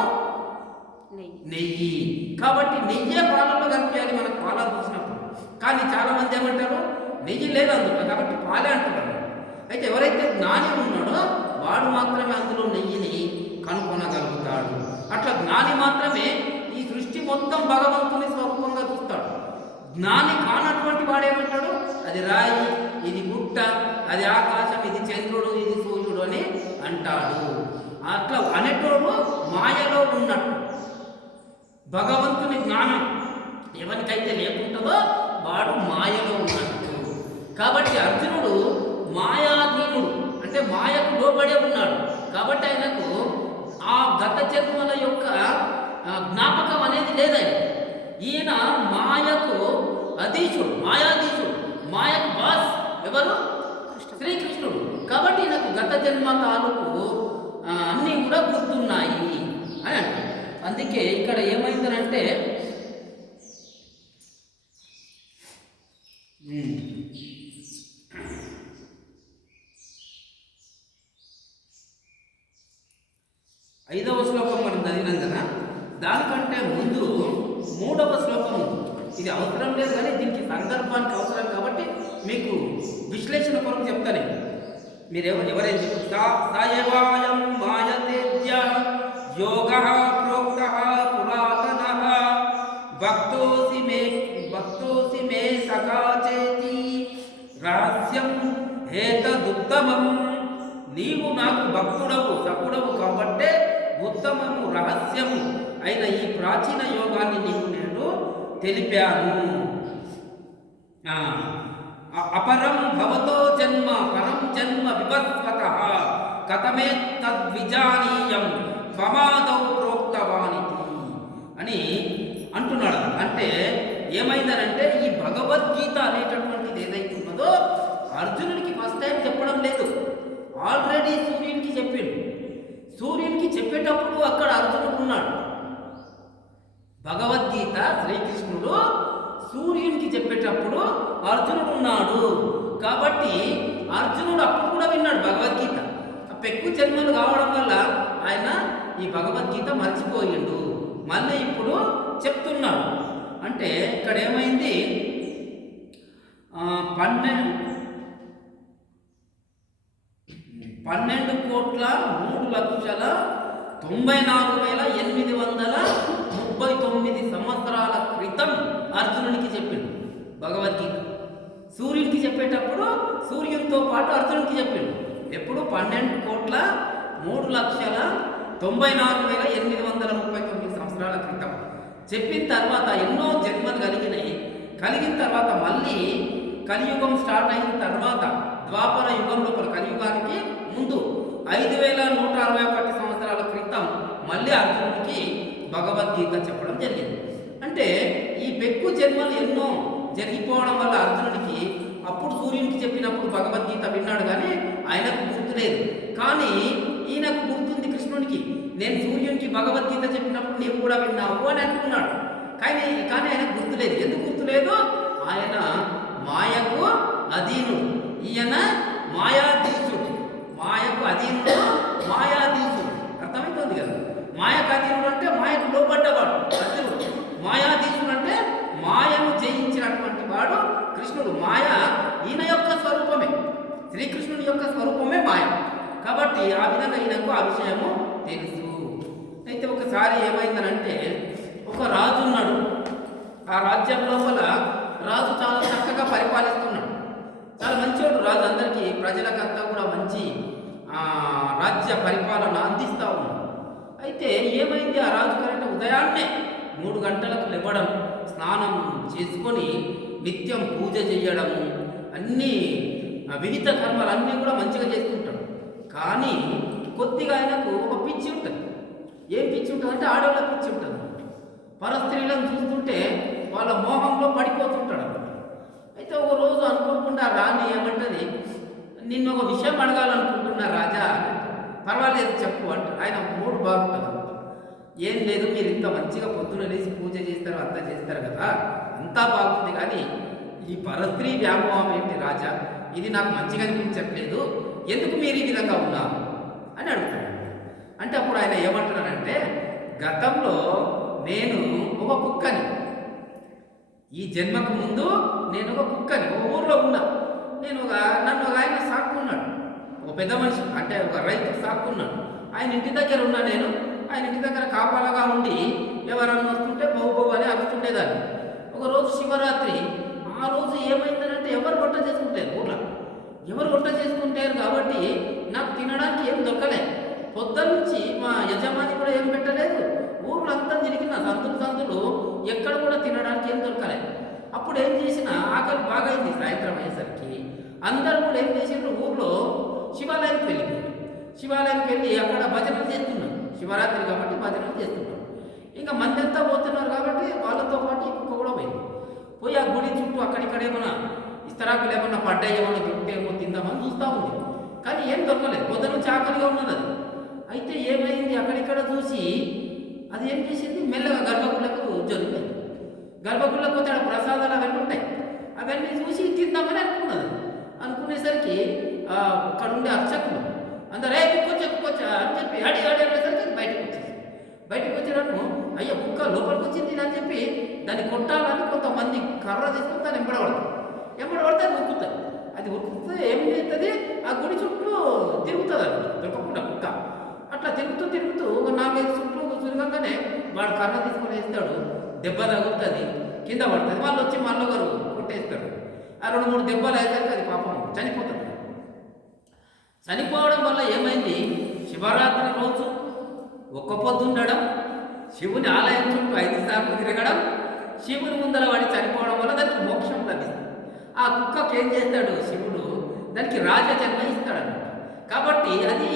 నెయ్యి. కాబట్టి నెయ్యే పాలలో కనిపించాలి మనకు పాలను చూసినప్పుడు. కానీ చాలా మంది ఏమంటారు, నెయ్యి లేదు అందులో కాబట్టి పాలే అంటున్నారు. అయితే ఎవరైతే జ్ఞాని ఉన్నాడో వాడు మాత్రమే అందులో నెయ్యిని కనుగొనగలుగుతాడు. అట్లా జ్ఞాని మాత్రమే ఈ సృష్టి మొత్తం భగవంతుని స్వరూపంగా చూస్తాడు. జ్ఞాని కానటువంటి వాడేమంటాడు, అది రాయి, ఇది గుట్ట, అది ఆకాశం, ఇది చంద్రుడు, ఇది సూర్యుడు అని అంటాడు. అట్లా అనేటోడు మాయలో ఉన్నట్టు. భగవంతుని జ్ఞానం ఎవరికైతే లేకుంటుందో వాడు మాయలో ఉన్నట్టు. కాబట్టి అర్జునుడు మాయాధీనుడు, అంటే మాయకు లోబడే ఉన్నాడు. కాబట్టి ఆయనకు ఆ గత జన్మల యొక్క జ్ఞాపకం అనేది లేదని. ఈయన మాయకు అధీశుడు, మాయాధీశుడు. మాయకు బాస్ ఎవరు? శ్రీకృష్ణుడు. కాబట్టి ఈయనకు గత జన్మ తాలూకు అన్నీ కూడా గుర్తున్నాయి అని అంటారు. అందుకే ఇక్కడ ఏమైందనంటే ఐదవ శ్లోకం మనం చదివినాం కదా, దానికంటే ముందు 3వ శ్లోకం ఉంది. ఇది అవసరం లేదు కానీ దీనికి సందర్భానికి అవసరం కాబట్టి మీకు విశ్లేషణ కొరకు చెప్తానే. మీరు ఎవరైతే సాయవాయం మాయతేజ్య యోగః ప్రోక్తః పురాతనః భక్తోసి మే సఖాచేతి రహస్యం హేతదుత్తమం. నీవు నాకు భక్తుడవు, సకుడవు కాబట్టే ఉత్తమము రహస్యము అయిన ఈ ప్రాచీన యోగాన్ని నీకు నేను తెలిపాను. అపరం భవతో జన్మ పరం జన్మ వివస్వతః కథమే తద్విజానీయం త్వమాదౌ ప్రోక్తవానితి అని అంటున్నాడు. అంటే ఏమైందనంటే ఈ భగవద్గీత అనేటటువంటిది ఏదైతే ఉన్నదో అర్జునుడికి ఫస్ట్ టైం చెప్పడం లేదు, ఆల్రెడీ సూర్యునికి చెప్పిండు. సూర్యునికి చెప్పేటప్పుడు అక్కడ అర్జునుడు ఉన్నాడు. భగవద్గీత శ్రీకృష్ణుడు సూర్యునికి చెప్పేటప్పుడు అర్జునుడు ఉన్నాడు. కాబట్టి అర్జునుడు అప్పుడు కూడా విన్నాడు భగవద్గీత. ఆ పెక్కు జన్మలు కావడం వల్ల ఆయన ఈ భగవద్గీత మర్చిపోయిండు. మళ్ళీ ఇప్పుడు చెప్తున్నాడు. అంటే ఇక్కడ ఏమైంది, 12,03,94,839 సంవత్సరాల క్రితం అర్జునునికి చెప్పిండు భగవద్గీత. సూర్యునికి చెప్పేటప్పుడు సూర్యునితో పాటు అర్జునునికి చెప్పిండు. ఎప్పుడు 12,03,94,839 సంవత్సరాల క్రితం చెప్పిన తర్వాత ఎన్నో జన్మలు కలిగిన తర్వాత మళ్ళీ కలియుగం స్టార్ట్ అయిన తర్వాత ద్వాపర యుగం లోపల కలియుగానికి ముందు 5,161 సంవత్సరాల క్రితం మళ్ళీ అర్జునుడికి భగవద్గీత చెప్పడం జరిగింది. అంటే ఈ పెక్కు జన్మలు ఎన్నో జరిగిపోవడం వల్ల అర్జునుడికి అప్పుడు సూర్యునికి చెప్పినప్పుడు భగవద్గీత విన్నాడు, కానీ ఆయనకు గుర్తులేదు. కానీ ఈయనకు గుర్తుంది కృష్ణుడికి. నేను సూర్యునికి భగవద్గీత చెప్పినప్పుడు నీవు కూడా విన్నావు అని అంటున్నాడు. కానీ ఆయనకు గుర్తులేదు. ఎందుకు గుర్తులేదు? ఆయన మాయకు అధీనుడు, ఈయన మాయాధీశుడు. మాయకు అధీనుడు, మాయాధీశుడు. అర్థమవుతుంది కదా. మాయకు అధీనుడు అంటే మాయకు లోబడ్డవాడు అర్జునుడు. మాయాధీశుడు అంటే మాయను జయించినటువంటి వాడు కృష్ణుడు. మాయ ఈయన యొక్క స్వరూపమే, శ్రీకృష్ణుని యొక్క స్వరూపమే మాయ. కాబట్టి ఆ విధంగా ఈయనకు ఆ విషయము తెలుసు. అయితే ఒకసారి ఏమైందనంటే, ఒక రాజు ఉన్నాడు. ఆ రాజ్యం లోపల రాజు చాలా చక్కగా పరిపాలిస్తున్నాడు. చాలా మంచివాడు రాజు, అందరికీ ప్రజలకంతా కూడా మంచి రాజ్య పరిపాలన అందిస్తూ ఉన్నాడు. అయితే ఏమైంది, ఆ రాజు కరెక్ట్ ఉదయాన్నే 3 గంటలకు లేవడం, స్నానం చేసుకొని నిత్యం పూజ చేయడము, అన్నీ విహిత కర్మలన్నీ కూడా మంచిగా చేసుకుంటాడు. కానీ కొద్దిగా ఆయనకు ఒక పిచ్చి ఉంటుంది. ఏం పిచ్చి ఉంటుంది అంటే ఆడవాళ్ళ పిచ్చి ఉంటుంది. పరస్త్రీలను చూస్తుంటే వాళ్ళ మోహంలో పడిపోతుంటాడు. అయితే ఒక రోజు అనుకోకుండా రాణి ఏమంటది, నిన్ను ఒక విషయం అడగాలనుకుంటున్నా రాజా. పర్వాలేదు చెప్పు అంట. ఆయన మూడు బాగుంటుంది. ఏం లేదు, మీరు ఇంత మంచిగా పొద్దున లేచి పూజ చేస్తారు, అంతా చేస్తారు కదా, అంతా బాగుంది, కానీ ఈ పరస్త్రీ వ్యామోహం ఏంటి రాజా, ఇది నాకు మంచిగా అనిపించట్లేదు, ఎందుకు మీరు ఈ విధంగా ఉన్నారు అని అడుగుతాడు. అంటే అప్పుడు ఆయన ఏమంటున్నాడంటే, గతంలో నేను ఒక కుక్కని, ఈ జన్మకు ముందు నేను ఒక కుక్కని, ఒక ఊర్లో ఉన్నా. నన్ను ఒక ఆయన సాక్కున్నాడు, ఒక పెద్ద మనిషి అంటే ఒక రైతు సాక్కున్నాడు. ఆయన ఇంటి దగ్గర ఉన్నా నేను. ఆయన ఇంటి దగ్గర కాపాలగా ఉండి ఎవరన్నా వస్తుంటే బహు అని అరుస్తుండేదాన్ని. ఒకరోజు శివరాత్రి, ఆ రోజు ఏమైందనంటే ఎవరు వంట చేసుకుంటారు ఊర్లో, ఎవరు వంట చేసుకుంటారు కాబట్టి నాకు తినడానికి ఏం దొరకలేదు. పొద్దున్న నుంచి మా యజమాని కూడా ఏం పెట్టలేదు. ఊర్లో అంతా తిరిగిన సందులు ఎక్కడ కూడా తినడానికి ఏం దొరకలేదు. అప్పుడు ఏం చేసిన, ఆకలి బాగా అయింది. సాయంత్రం అయ్యేసరికి అందరూ కూడా ఏం చేసిండ్రు, ఊర్లో శివాలయానికి వెళ్ళిపోయారు. శివాలయానికి వెళ్ళి అక్కడ భజనలు చేస్తున్నారు. శివరాత్రి కాబట్టి భజనలు చేస్తున్నారు. ఇంకా మంది అంతా పోతున్నారు కాబట్టి వాళ్ళతో పాటు ఈ కుక్క కూడా పోయి ఆ గుడి చుట్టూ అక్కడిక్కడ ఏమన్నా ఇస్తరాకులు ఏమన్నా పడ్డాయి, ఏమన్నా దొరికితేమో తిందామని చూస్తూ ఉంది. కానీ ఏం దొరకలేదు. పొద్దున నుంచి ఆకలిగా ఉన్నది అది. అయితే ఏమైంది, అక్కడిక్కడ చూసి అది ఏం చేసింది, మెల్లగా గర్భగుళ్ళకు జరుగుతుంది. గర్భగుళ్ళకు పోతే అక్కడ ప్రసాదాలు అవన్నీ ఉంటాయి. అవన్నీ చూసి తిందామని అనుకున్నది. అనుకునేసరికి అక్కడ ఉండే అర్చకులు అందరూ కుక్కొచ్చా అని చెప్పి అడి అనేసరికి బయటకు వచ్చేటప్పుడు అయ్యో కుక్క లోపలికి వచ్చింది అని చెప్పి దాన్ని కొట్టాలని కొంతమంది కర్ర తీసుకొని దాన్ని ఎంబడబడితే అది ఉరుకుతుంది. అది ఉరుకుతే ఏం చేస్తుంది, ఆ గుడి చుట్టూ తిరుగుతుంది. అది దొరకకుండా కుక్క అట్లా తిరుగుతూ ఒక 4-5 చుట్టూ తిరగగానే వాడు కర్ర తీసుకొని వేస్తాడు. దెబ్బ తగులుతుంది, కింద పడుతుంది. వాళ్ళు వచ్చి మళ్ళీ ఒకరు కొట్టేస్తారు. ఆ 2-3 దెబ్బలు అయ్యేసరికి అది పాపం చనిపోతుంది. చనిపోవడం వల్ల ఏమైంది, శివరాత్రి రోజు ఒక్క పొద్దు ఉండడం, శివుని ఆలయం చుట్టూ 5 సార్లు తిరగడం, శివుని ముందర వాడి చనిపోవడం వల్ల దానికి మోక్షం లభిస్తుంది. ఆ కుక్కకి ఏం చేస్తాడు శివుడు, దానికి రాజజన్మ ఇస్తాడు. కాబట్టి అది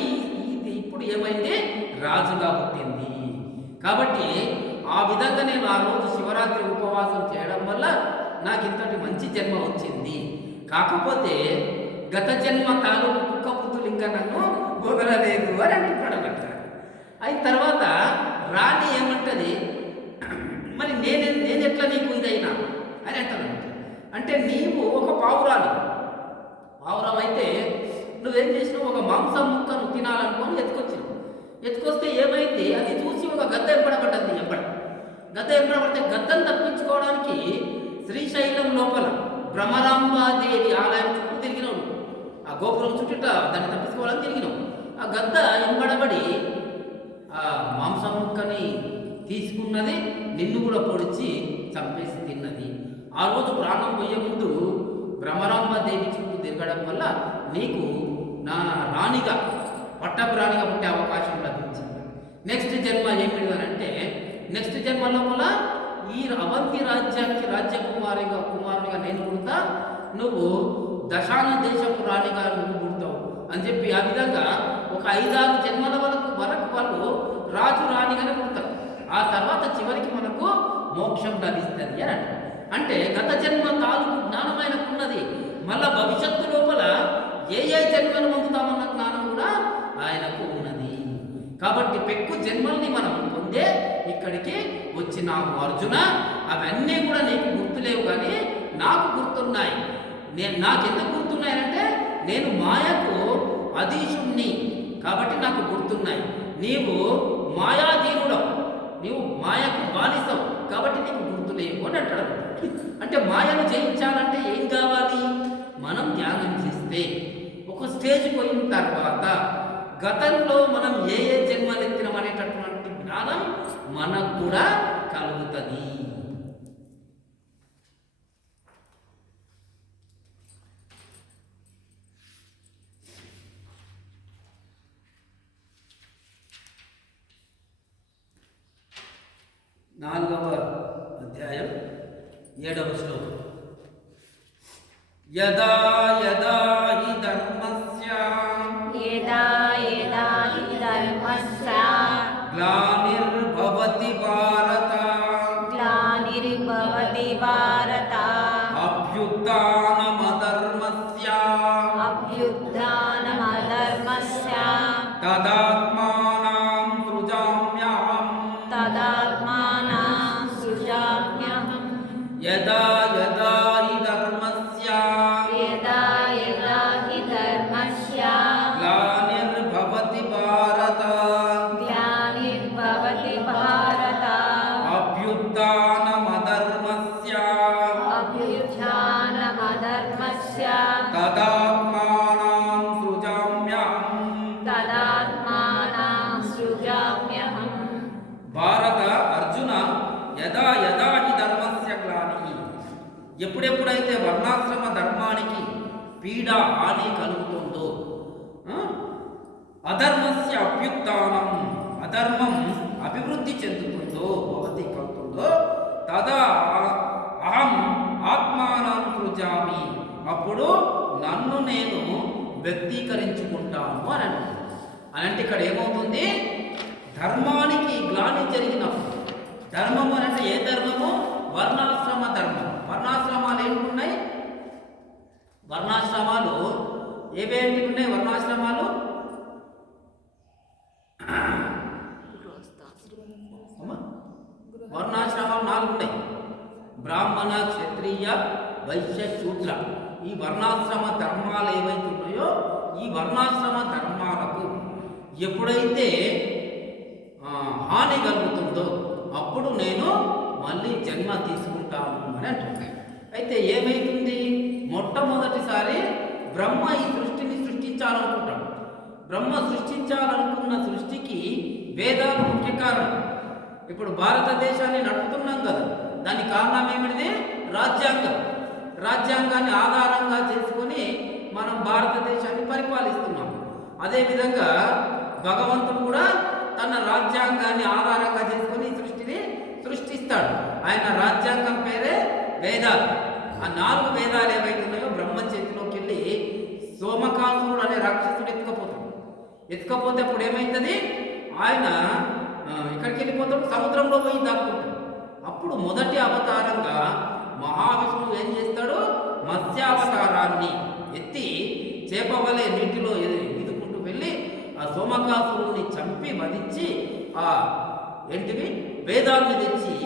ఇప్పుడు ఏమైంది, రాజుగా పుట్టింది. కాబట్టి ఆ విధంగా నేను ఆ రోజు శివరాత్రి ఉపవాసం చేయడం వల్ల నాకు ఇంతటి మంచి జన్మ వచ్చింది. కాకపోతే గత జన్మ తాలూకు కుక్క పుత్రులు ఇంకా నన్ను వదలలేదు అని అంటున్నాడు అన్నట్టు. అయిన తర్వాత రాణి ఏమంటది, మరి నేనెట్లా నీకు ఇదైనా అని అంటాను. అంటే నీవు ఒక పావురం అయితే నువ్వేం చేసినావు, ఒక మాంసం ముక్కను తినాలనుకొని ఎత్తుకొస్తే ఏమైంది, అది చూసి ఒక గద్ద ఎంపడబడ్డది. గద్ద ఎంపడబడితే గద్దను తప్పించుకోవడానికి శ్రీశైలం లోపల భ్రమరాంబాదేవి ఆలయం చుట్టూ తిరిగినావు, ఆ గోపురం చుట్టూ దాన్ని తప్పించుకోవాలని తిరిగినావు. ఆ గద్ద ఎంబడబడి ఆ మాంసం ముక్కని తీసుకున్నది, నిన్ను కూడా పొడిచి చంపేసి తిన్నది. ఆ రోజు ప్రాణం పోయే ముందు భ్రమరాంబాదేవి చుట్టూ తిరగడం వల్ల నీకు నా రాణిగా, పట్టపు రాణిగా పుట్టే అవకాశం లభించింది. నెక్స్ట్ జన్మ ఏమిటంటే, నెక్స్ట్ జన్మ లోపల ఈ అవంతి రాజ్యానికి కుమారునిగా నేను పుడతా, నువ్వు దశాన దేశపు రాణిగా నువ్వు పుడతావు అని చెప్పి ఆ విధంగా ఒక 5-6 జన్మల వరకు వాళ్ళు రాజు రాణిగానే పుడతారు. ఆ తర్వాత చివరికి మనకు మోక్షం లభిస్తుంది అని అంటే గత జన్మ తాలూకు జ్ఞానం ఆయనకున్నది. మళ్ళా భవిష్యత్తు లోపల ఏ జన్మలు పొందుతామన్న జ్ఞానం కూడా ఆయనకు ఉన్నది. కాబట్టి పెక్కు జన్మల్ని మనం పొందే ఇక్కడికి వచ్చినాము అర్జున. అవన్నీ కూడా నీకు గుర్తులేవు, కానీ నాకు గుర్తున్నాయి. నాకెందుకు గుర్తున్నాయంటే నేను మాయకు అధీశుణ్ణి కాబట్టి నాకు గుర్తున్నాయి. నీవు మాయాధీనుడవు, నీవు మాయకు బానిసవు కాబట్టి నీకు గుర్తులేవు అని అంటాడు. అంటే మాయను జయించాలంటే ఏం కావాలి, మనం ధ్యానం చేస్తే ఒక స్టేజ్ పోయిన తర్వాత గతంలో మనం ఏ జన్మలు ఎత్తినాం అనేటటువంటి జ్ఞానం మనకు కూడా కలుగుతుంది. నాలుగవ అధ్యాయం 7వ శ్లోకం. యదా యదా హి ధర్మస్య గ్లానిర్భవతి భారత అభ్యుత్థానమధర్మస్య తదాత్మానం సృజామ్యహం. యదా యదా హి ధర్మస్య గ్లానిర్భవతి భారత అభ్యుత్థానమధర్మస్య తదాత్మానం సృజామ్యహం. భారత అర్జున, యదా యదా హి ధర్మస్య గ్లాని, ఎప్పుడెప్పుడైతే వర్ణాశ్రమ ధర్మానికి పీడ హాని కలుగుతుందో, అధర్మస్య అభ్యుత్థానం, అధర్మం అభివృద్ధి చెందుతుందో, భవతి కలుగుతుందో, తదా అహం ఆత్మానం సృజామి, అప్పుడు నన్ను నేను వ్యక్తీకరించుకుంటాను అని అంటే ఇక్కడ ఏమవుతుంది, ధర్మానికి గ్లాని జరిగినప్పుడు, ధర్మము అని అంటే ఏ ధర్మము, వర్ణాశ్రమ ధర్మం. వర్ణాశ్రమాలు ఏంటున్నాయి, వర్ణాశ్రమాలు ఏవేంటి ఉన్నాయి, వర్ణాశ్రమాలు వర్ణాశ్రమాలు 4 ఉన్నాయి. బ్రాహ్మణ, క్షత్రియ, వైశ్య, శూద్ర. ఈ వర్ణాశ్రమ ధర్మాలు ఏవైతే ఉన్నాయో, ఈ వర్ణాశ్రమ ధర్మాలకు ఎప్పుడైతే హాని కలుగుతుందో అప్పుడు నేను మళ్ళీ జన్మ తీసుకుంటాను అని అంటున్నాను. అయితే ఏమైతుంది, మొట్టమొదటిసారి బ్రహ్మ ఈ సృష్టిని సృష్టించాలనుకుంటాడు. బ్రహ్మ సృష్టించాలనుకున్న సృష్టికి వేదాలు ముఖ్య కారణం. ఇప్పుడు భారతదేశాన్ని నడుపుతున్నాం కదా, దానికి కారణం ఏమిటిది, రాజ్యాంగం. రాజ్యాంగాన్ని ఆధారంగా చేసుకొని మనం భారతదేశాన్ని పరిపాలిస్తున్నాం. అదేవిధంగా భగవంతుడు కూడా తన రాజ్యాంగాన్ని ఆధారంగా చేసుకొని సృష్టిని సృష్టిస్తాడు. ఆయన రాజ్యాంగం పేరే వేదాలు. ఆ 4 వేదాలు ఏవైతున్నాయో బ్రహ్మ చేతిలోకి వెళ్ళి సోమకాసురుడు అనే రాక్షసుడు ఎత్తుకపోతే అప్పుడు ఏమవుతుంది, ఆయన ఇక్కడికి వెళ్ళిపోతాడు, సముద్రంలో పోయి దాక్కుంటాడు. అప్పుడు మొదటి అవతారంగా మహావిష్ణువు ఏం చేస్తాడు, మత్స్యావతారాన్ని ఎత్తి చేపవలే నీటిలో ఈదుకుంటూ వెళ్ళి ఆ సోమకాసురుని చంపి వధించి ఆ ఏంటివి వేదాన్ని తెచ్చి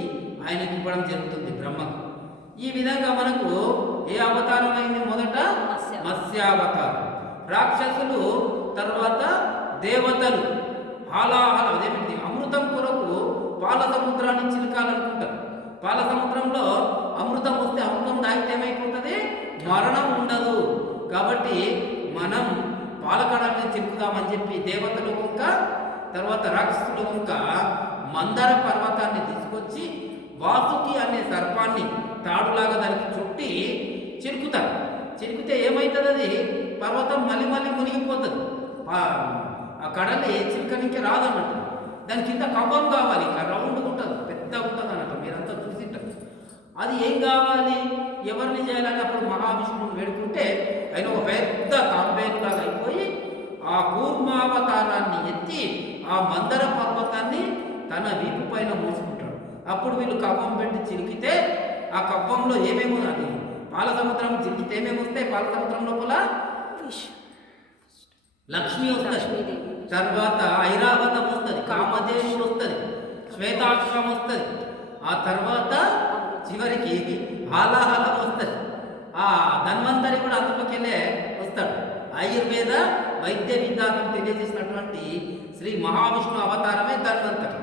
ఆయనకి ఇవ్వడం జరుగుతుంది బ్రహ్మకు. ఈ విధంగా మనకు ఏ అవతారం అయింది, మొదట మత్స్యావతారం, రాక్షసులు, తర్వాత దేవతలు హాలాహలం, అదేమిటి అమృతం కొరకు పాల సముద్రాన్ని చిలకాలనుకుంటారు. పాల సముద్రంలో అమృతం వస్తే అమృతం తాగితే ఏమైపోతుంది, మరణం ఉండదు. కాబట్టి మనం పాలకడాన్ని చిలుకుదామని చెప్పి దేవతలు వంక తర్వాత రాక్షసులు వంక మందర పర్వతాన్ని తీసుకొచ్చి వాసుకి అనే సర్పాన్ని తాడులాగా దానికి చుట్టి చిలుకుతారు. చిలికితే ఏమవుతుంది, అది పర్వతం మళ్ళీ మునిగిపోతుంది. ఆ కడలి చిలకనికి రాదన్నట్టు. దాని కింద కవ్వం కావాలి, రౌండ్గా ఉంటుంది, పెద్దగా ఉంటుంది అన్నట్టు. మీరంతా చూసింటారు. అది ఏం కావాలి, ఎవరిని చేయాలని అప్పుడు మహావిష్ణువుని వేడుకుంటే ఆయన ఒక పెద్ద తాంబేలులాగా అయిపోయి ఆ కూర్మావతారాన్ని ఎత్తి ఆ మందర పర్వతాన్ని తన వీపు పైన మోసుకుంటాడు. అప్పుడు వీళ్ళు కవ్వం పెట్టి చిలికితే ఆ కవ్వంలో ఏమేమి అది పాల సముద్రం చిలికితే ఏమేమి వస్తాయి, పాల సముద్రం లోపల లక్ష్మి వస్తుంది, తర్వాత ఐరావతం వస్తుంది, కామధేనుడు వస్తుంది, శ్వేతాక్షరం వస్తుంది, ఆ తర్వాత చివరికి హాలాహలం వస్తుంది. ఆ ధన్వంతరి కూడా అందులోకెళ్ళే వస్తాడు. ఆయుర్వేద వైద్య విధానం తెలియజేసినటువంటి శ్రీ మహావిష్ణు అవతారమే ధన్వంతరి.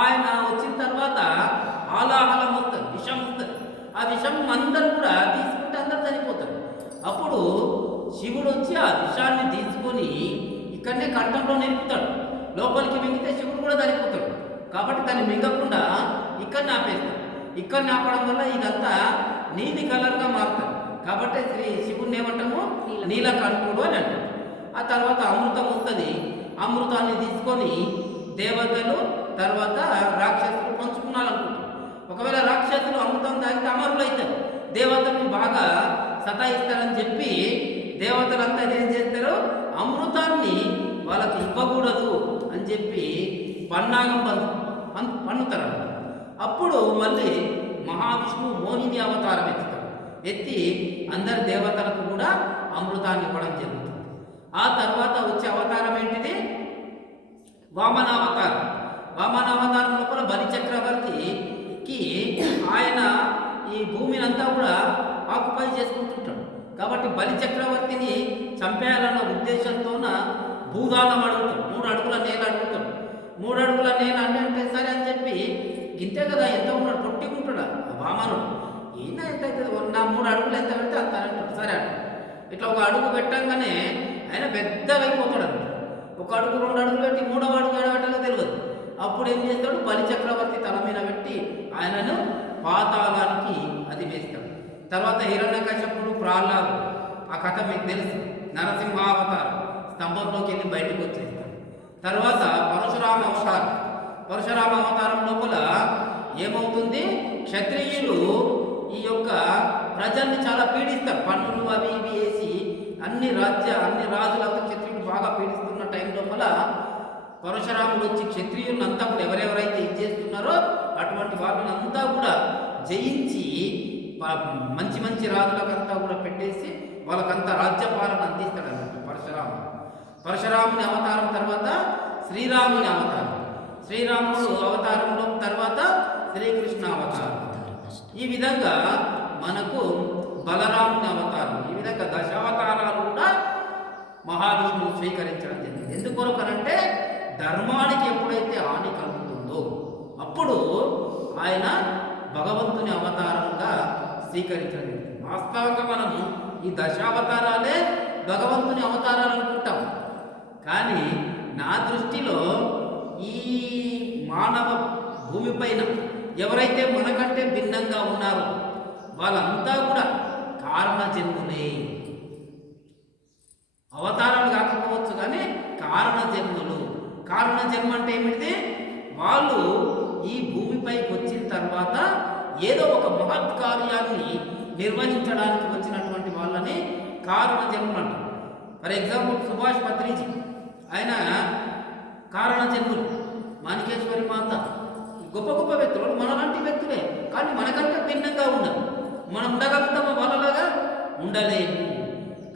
ఆయన వచ్చిన తర్వాత హాలాహలం వస్తుంది, విషం వస్తుంది. ఆ విషం అందరూ కూడా తీసుకుంటే అందరు చనిపోతారు. అప్పుడు శివుడు వచ్చి ఆ విషాన్ని తీసుకొని ఇక్కడనే కంఠంలో నిలుపుతాడు. లోపలికి మింగితే శివుడు కూడా చనిపోతాడు. కాబట్టి దాన్ని మింగకుండా ఇక్కడనే ఆపేస్తాడు. ఇక్కడ ఆపడం వల్ల ఇదంతా నీలి కలర్గా మారుతుంది. కాబట్టి శ్రీ శివుడిని ఏమంటాము, నీలకంఠుడు అని అంటారు. ఆ తర్వాత అమృతం వస్తుంది. అమృతాన్ని తీసుకొని దేవతలు తర్వాత రాక్షసులు పంచుకున్నారనుకుంటారు. ఒకవేళ రాక్షసులు అమృతం తాగితే అమరులు అవుతారు, దేవతల్ని బాగా సతాయిస్తారని చెప్పి దేవతలంతా ఏం చేస్తారు, అమృతాన్ని వాళ్ళకి ఇవ్వకూడదు అని చెప్పి పన్నాగం పన్నుతారు. అప్పుడు మళ్ళీ మహావిష్ణువు మోహిని అవతారం ఎత్తి అందరి దేవతలకు కూడా అమృతాన్ని ఇవ్వడం జరుగుతుంది. ఆ తర్వాత వచ్చే అవతారం ఏంటిది, వామనావతారం. వామనావతారం లోపల బలి చక్రవర్తికి ఆయన ఈ భూమిని అంతా కూడా ఆక్యుపై చేసుకుంటుంటాడు. కాబట్టి బలి చక్రవర్తిని చంపేయాలన్న ఉద్దేశంతోన భూదానం అడుగుతాడు. 3 అడుగుల నేల అడుగుతాడు. 3 అడుగుల నేల అంటే సరే అని చెప్పి, గింతే కదా ఎంత ఉన్నాడు, పొట్టిగుంటాడు వామనుడు. ఈయన ఎంత అవుతుంది, నా 3 అడుగులు ఎంత పెడితే అంత అంటాడు. సరే అంట. ఇట్లా ఒక అడుగు పెట్టంగానే ఆయన పెద్దగా అయిపోతాడు అనమాట. 1 అడుగు 2 అడుగులు పెట్టి 3వ అడుగు ఎడబెట్టాలో తెలియదు. అప్పుడు ఏం చేస్తాడు, బలి చక్రవర్తి తల మీద పెట్టి ఆయనను పాతాళానికి అది వేస్తాడు. తర్వాత హిరణ్యకశపుడు, ప్రహ్లాదు, ఆ కథ మీకు తెలుసు. నరసింహావతారం స్తంభంలోకి వెళ్ళి బయటకు వచ్చేస్తాడు. తర్వాత పరశురామ అవతారం. పరశురామ అవతారం లోపల ఏమవుతుంది, క్షత్రియులు ఈ యొక్క ప్రజల్ని చాలా పీడిస్తారు. పన్నులు అవి ఇవి వేసి అన్ని రాజులంతా క్షత్రియులు బాగా పీడిస్తున్న టైం లోపల పరశురాముడు వచ్చి క్షత్రియులంతా కూడా ఎవరెవరైతే ఇది చేస్తున్నారో అటువంటి వాళ్ళంతా కూడా జయించి మంచి మంచి రాజులకంతా కూడా పెట్టేసి వాళ్ళకంతా రాజ్యపాలన అందిస్తాడు అన్నట్టు పరశురాముని అవతారం తర్వాత శ్రీరాముని అవతారం. శ్రీరాముడు అవతారంలో తర్వాత శ్రీకృష్ణ అవతారం. ఈ విధంగా మనకు బలరాముని అవతారం. ఈ విధంగా దశావతారాలు కూడా మహావిష్ణువు స్వీకరించడం జరిగింది. ఎందుకొరకనంటే ధర్మానికి ఎప్పుడైతే హాని కలుగుతుందో అప్పుడు ఆయన భగవంతుని అవతారంగా స్వీకరించడం జరిగింది. వాస్తవంగా మనము ఈ దశావతారాలే భగవంతుని అవతారాలు అనుకుంటాం. కానీ నా దృష్టిలో ఈ మానవ భూమిపైన ఎవరైతే మనకంటే భిన్నంగా ఉన్నారో వాళ్ళంతా కూడా కారణ జన్ములే. అవతారాలు కాకపోవచ్చు కానీ కారణ జన్ములు. కారణ జన్మ అంటే ఏమిటి, వాళ్ళు ఈ భూమిపైకి వచ్చిన తర్వాత ఏదో ఒక మహత్ కార్యాన్ని నిర్వహించడానికి వచ్చినటువంటి వాళ్ళని కారణ జన్ములు అంటారు. ఫర్ ఎగ్జాంపుల్ సుభాష్ పత్రిజీ, ఆయన కారణ జన్ములు. మాణికేశ్వరి మాత, గొప్ప గొప్ప వ్యక్తులు, మనలాంటి వ్యక్తులే, కానీ మనకంటే భిన్నంగా ఉన్నారు. మనం ఉండగలుగుతామా వాళ్ళలాగా? ఉండలేము.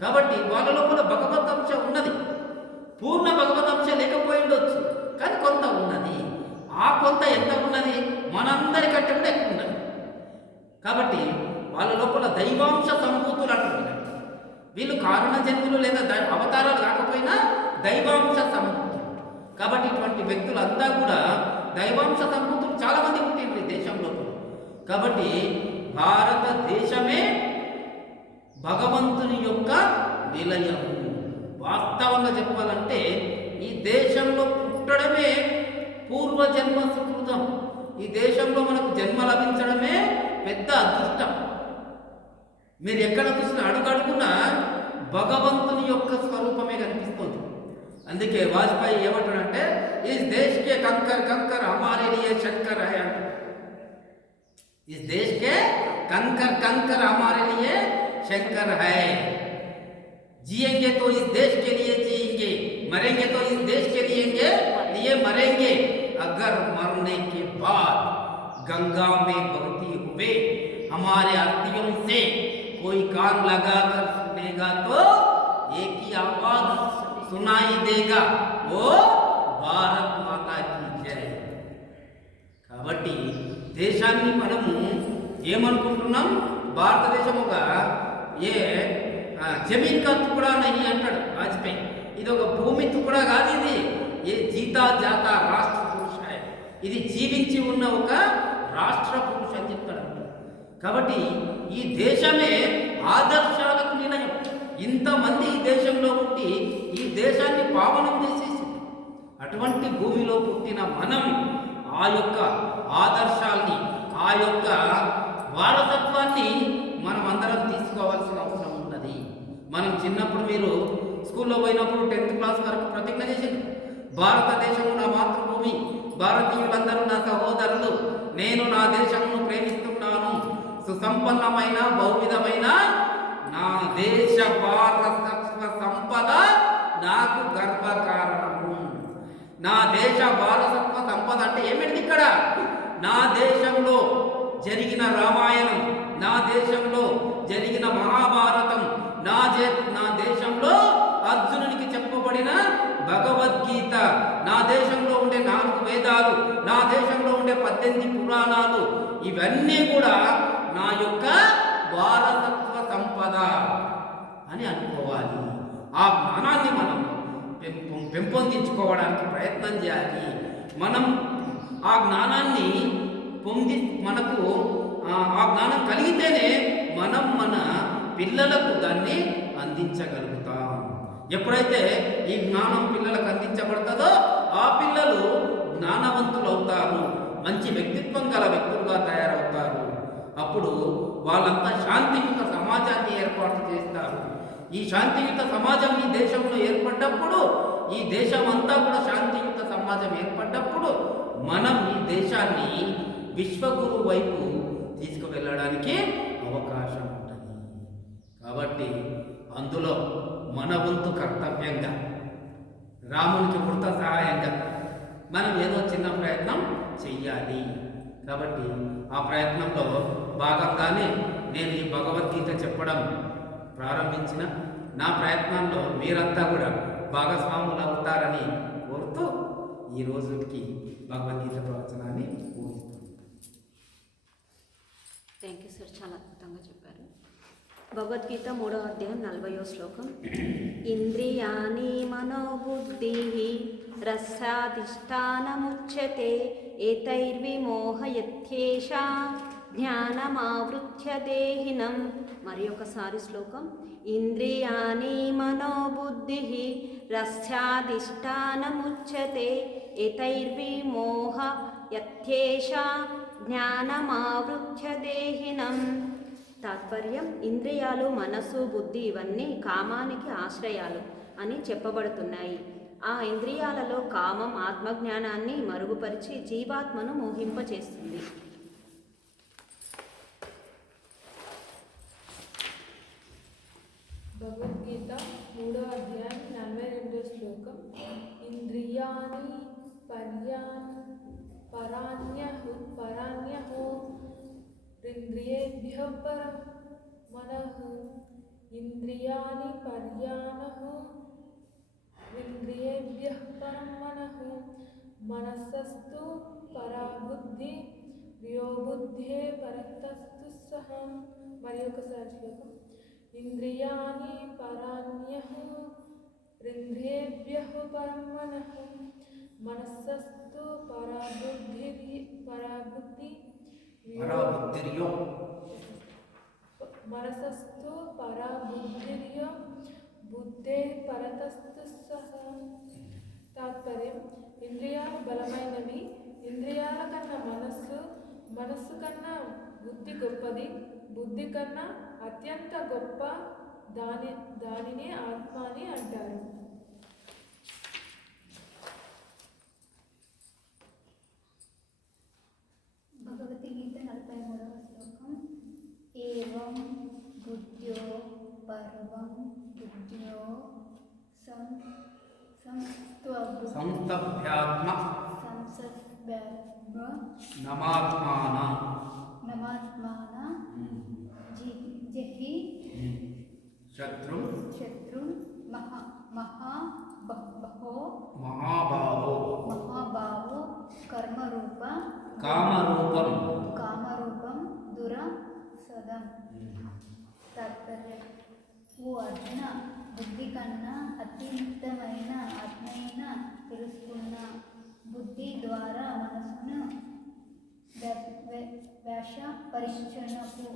కాబట్టి వాళ్ళ లోపల భగవత్ అంశ ఉన్నది. పూర్ణ భగవత్ అంశ లేకపోయి ఉండొచ్చు, కానీ కొంత ఉన్నది. ఆ కొంత ఎంత ఉన్నది? మనందరికంటే కూడా ఎక్కువ ఉన్నది. కాబట్టి వాళ్ళ లోపల దైవాంశ సంభూతులు అంటున్నారు. వీళ్ళు కారణ జన్ములు లేదా అవతారాలు కాకపోయినా దైవాంశ సంభూతులు. కాబట్టి ఇటువంటి వ్యక్తులంతా కూడా దైవాంశ సంభూతులు చాలా మంది పుట్టిండ్రు ఈ దేశంలో. కాబట్టి భారతదేశమే భగవంతుని యొక్క నిలయము. వాస్తవంగా చెప్పాలంటే ఈ దేశంలో పుట్టడమే పూర్వజన్మ సుకృతం. ఈ దేశంలో మనకు జన్మ లభించడమే పెద్ద అదృష్టం. మీరు ఎక్కడ చూసినా అడుగడుగునా భగవంతుని యొక్క స్వరూపమే కనిపిస్తుంది. అందుకే వాజ్పేయి ఏమంటాడంటే, ఈ దేశకే కంకర్ కంకర్ హమారే లియే శంకర్ హై అంటాడు. इस देश के कंकर कंकर हमारे लिए शंकर है. जिएंगे तो इस देश के लिए जिएंगे, मरेंगे तो इस देश के लिए मरेंगे. अगर मरने के बाद गंगा में बहती हुए हमारे अस्थियों से कोई कान लगाकर सुनेगा तो एक ही आवाज सुनाई देगा, वो भारत माता की जय. కాబట్టి దేశాన్ని మనము ఏమనుకుంటున్నాం? భారతదేశం ఒక జమీన్ కా తుకుడా నహీ అంటాడు వాజ్పేయి. ఇది ఒక భూమి తుకుడా కాదు, ఇది ఏ జీతా జాతా రాష్ట్ర పురుష. ఇది జీవించి ఉన్న ఒక రాష్ట్ర పురుష అని చెప్తాడు. కాబట్టి ఈ దేశమే ఆదర్శాలకు నిలయం. ఇంతమంది ఈ దేశంలో పుట్టి ఈ దేశాన్ని పావనం చేసేసి అటువంటి భూమిలో పుట్టిన మనం ఆ యొక్క ఆదర్శాల్ని, ఆ యొక్క వారసత్వాన్ని మనం అందరం తీసుకోవాల్సిన అవసరం ఉన్నది. మనం చిన్నప్పుడు మీరు స్కూల్లో పోయినప్పుడు 10th క్లాస్ వరకు ప్రతిజ్ఞ చేసింది, భారతదేశము నా మాతృభూమి, భారతీయులందరూ నా సహోదరులు, నేను నా దేశమును ప్రేమిస్తున్నాను, సుసంపన్నమైన బహువిధమైన నా దేశ వారసత్వ సంపద నాకు గర్వకారణము. నా దేశ వారసత్వ సంపద అంటే ఏమిటి? ఇక్కడ నా దేశంలో జరిగిన రామాయణం, నా దేశంలో జరిగిన మహాభారతం, నా దేశంలో అర్జునునికి చెప్పబడిన భగవద్గీత, నా దేశంలో ఉండే 4 వేదాలు, నా దేశంలో ఉండే 18 పురాణాలు, ఇవన్నీ కూడా నా యొక్క వారసత్వ సంపద అని అనుకోవాలి. ఆ జ్ఞానాన్ని మనం పెంపొందించుకోవడానికి ప్రయత్నం చేయాలి. మనం ఆ జ్ఞానాన్ని మనకు ఆ జ్ఞానం కలిగితేనే మనం మన పిల్లలకు దాన్ని అందించగలుగుతాం. ఎప్పుడైతే ఈ జ్ఞానం పిల్లలకు అందించబడుతుందో ఆ పిల్లలు జ్ఞానవంతులు అవుతారు, మంచి వ్యక్తిత్వం గల వ్యక్తులుగా తయారవుతారు. అప్పుడు వాళ్ళంతా శాంతియుత సమాజాన్ని ఏర్పాటు చేస్తారు. ఈ శాంతియుత సమాజం ఈ దేశంలో ఏర్పడ్డప్పుడు, ఈ దేశం అంతా కూడా శాంతియుత సమాజం ఏర్పడ్డప్పుడు మనం ఈ దేశాన్ని విశ్వగురు వైపు తీసుకువెళ్ళడానికి అవకాశం ఉంటుంది. కాబట్టి అందులో మన వంతు కర్తవ్యంగా, రామునికి వృత సహాయంగా మనం ఏదో చిన్న ప్రయత్నం చెయ్యాలి. కాబట్టి ఆ ప్రయత్నంలో భాగంగానే నేను ఈ భగవద్గీత చెప్పడం ప్రారంభించిన నా ప్రయత్నంలో మీరంతా కూడా భాగస్వాములు అవుతారని కోరుతూ ఈ రోజుకి భగవద్గీత ప్రవచనాన్ని ముగిస్తున్నాను. థ్యాంక్ యూ సార్, చాలా అద్భుతంగా చెప్పారు. భగవద్గీత 3వ అధ్యాయం 40వ శ్లోకం. ఇంద్రియాణి మనోబుద్ధి రస్యాధిష్టానముచ్యతే ఏతైర్విమోహయత్యేష జ్ఞానమావృత్య దేహినం. మరి ఒకసారి శ్లోకం. ఇంద్రియాణి మనోబుద్ధి రస్యాధిష్టానముచ్యతే ఏతైర్విమోహయత్యేష జ్ఞానమావృత్య దేహినం. తాత్పర్యం, ఇంద్రియాలు, మనసు, బుద్ధి ఇవన్నీ కామానికి ఆశ్రయాలు అని చెప్పబడుతున్నాయి. ఆ ఇంద్రియాలలో కామం ఆత్మజ్ఞానాన్ని మరుగుపరిచి జీవాత్మను మోహింపచేస్తుంది. భగవద్గీత 3వ అధ్యాయం 42వ శ్లోకం. ఇంద్రియాణి పరాణ్యహో ఇంద్రియేభ్యః పరం మనః. ఇంద్రియాణి పర్యాణహో ఇంద్రియేభ్యః పరం మనః. మనసస్తు పరా బుద్ధి వ్యోబుద్ధే పరతస్తు సహ. మరి ఒకసారి శ్లోకం. ఇంద్రియాణి పరాణ్యః ఇంద్రియేభ్యః పరం మనః. మనసస్తు మనసస్తు పరాబుద్ధిర్యో బుద్ధే పరతస్తు సహ. తాత్పర్యం: ఇంద్రియాలు బలమైనవి. ఇంద్రియాల కన్నా మనస్సు కన్నా బుద్ధి గొప్పది. బుద్ధి కన్నా అత్యంత గొప్ప దానినే ఆత్మ అని అంటారు. భగవద్గీత 43వ శ్లోకం. ఏవం బుద్ధ్యో పర్వం బుద్ధ్యో సంస్తభ్యాత్మ నమాత్మాన జహి శత్రు మహాభావో కామరూపం దురసదం. తాత్పర్యం: ఓ అర్జున, బుద్ధి కన్నా అత్యున్నతమైన ఆత్మైన తెలుసుకున్న. బుద్ధి ద్వారా మనసును పరిశ్రమకు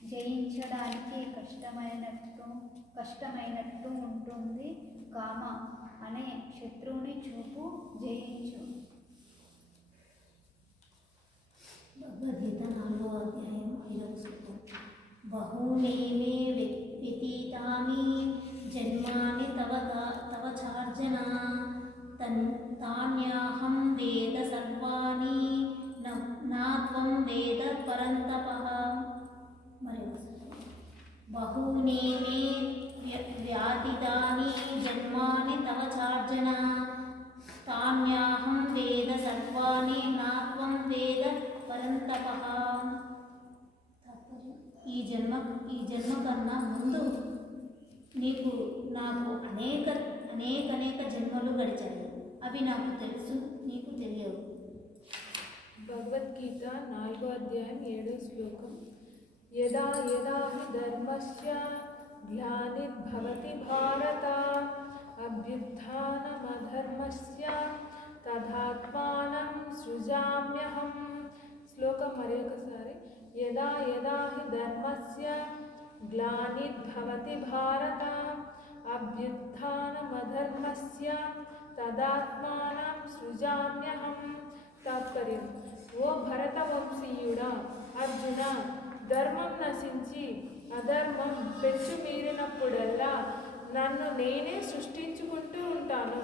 జయించడానికి కష్టమైనట్టు ఉంటుంది. కామ అనే శత్రువుని చూపు జయించు. భగవద్గీత 4వ అధ్యాయం 5వ శ్లోకం. బహూని మే వ్యతీతాని జన్మాని తవ చార్జన తాన్యాహం వేద సర్వాణి నా త్వం వేద పరంతపః. మరి బహూని మే వ్యతీతాని జన్మాని తవ చార్జన తాన్యాహం వేద సర్వాణి నా త్వం వేద పరంతపః. ఈ జన్మ కన్నా ముందు నాకు అనేక జన్మలు గడిచాయి. అవి నాకు తెలుసు, నీకు తెలియవు. భగవద్గీత 4వ అధ్యాయం 7వ శ్లోకం. యదా యదా హి ధర్మస్య గ్లానిర్భవతి భారత అభ్యుత్థానమధర్మస్య తదాత్మానం సృజామ్యహం. శ్లోకం మరి ఒకసారి. యదా యదా హి ధర్మస్య గ్లానిర్భవతి భారత అభ్యుత్థానమధర్మస్య తదాత్మానం సృజామ్యహం. తాత్పర్యం: ఓ భరతవంశీయుడా అర్జున, ధర్మం నశించి అధర్మం పెచ్చు మీరినప్పుడల్లా నన్ను నేనే సృష్టించుకుంటూ ఉంటాను.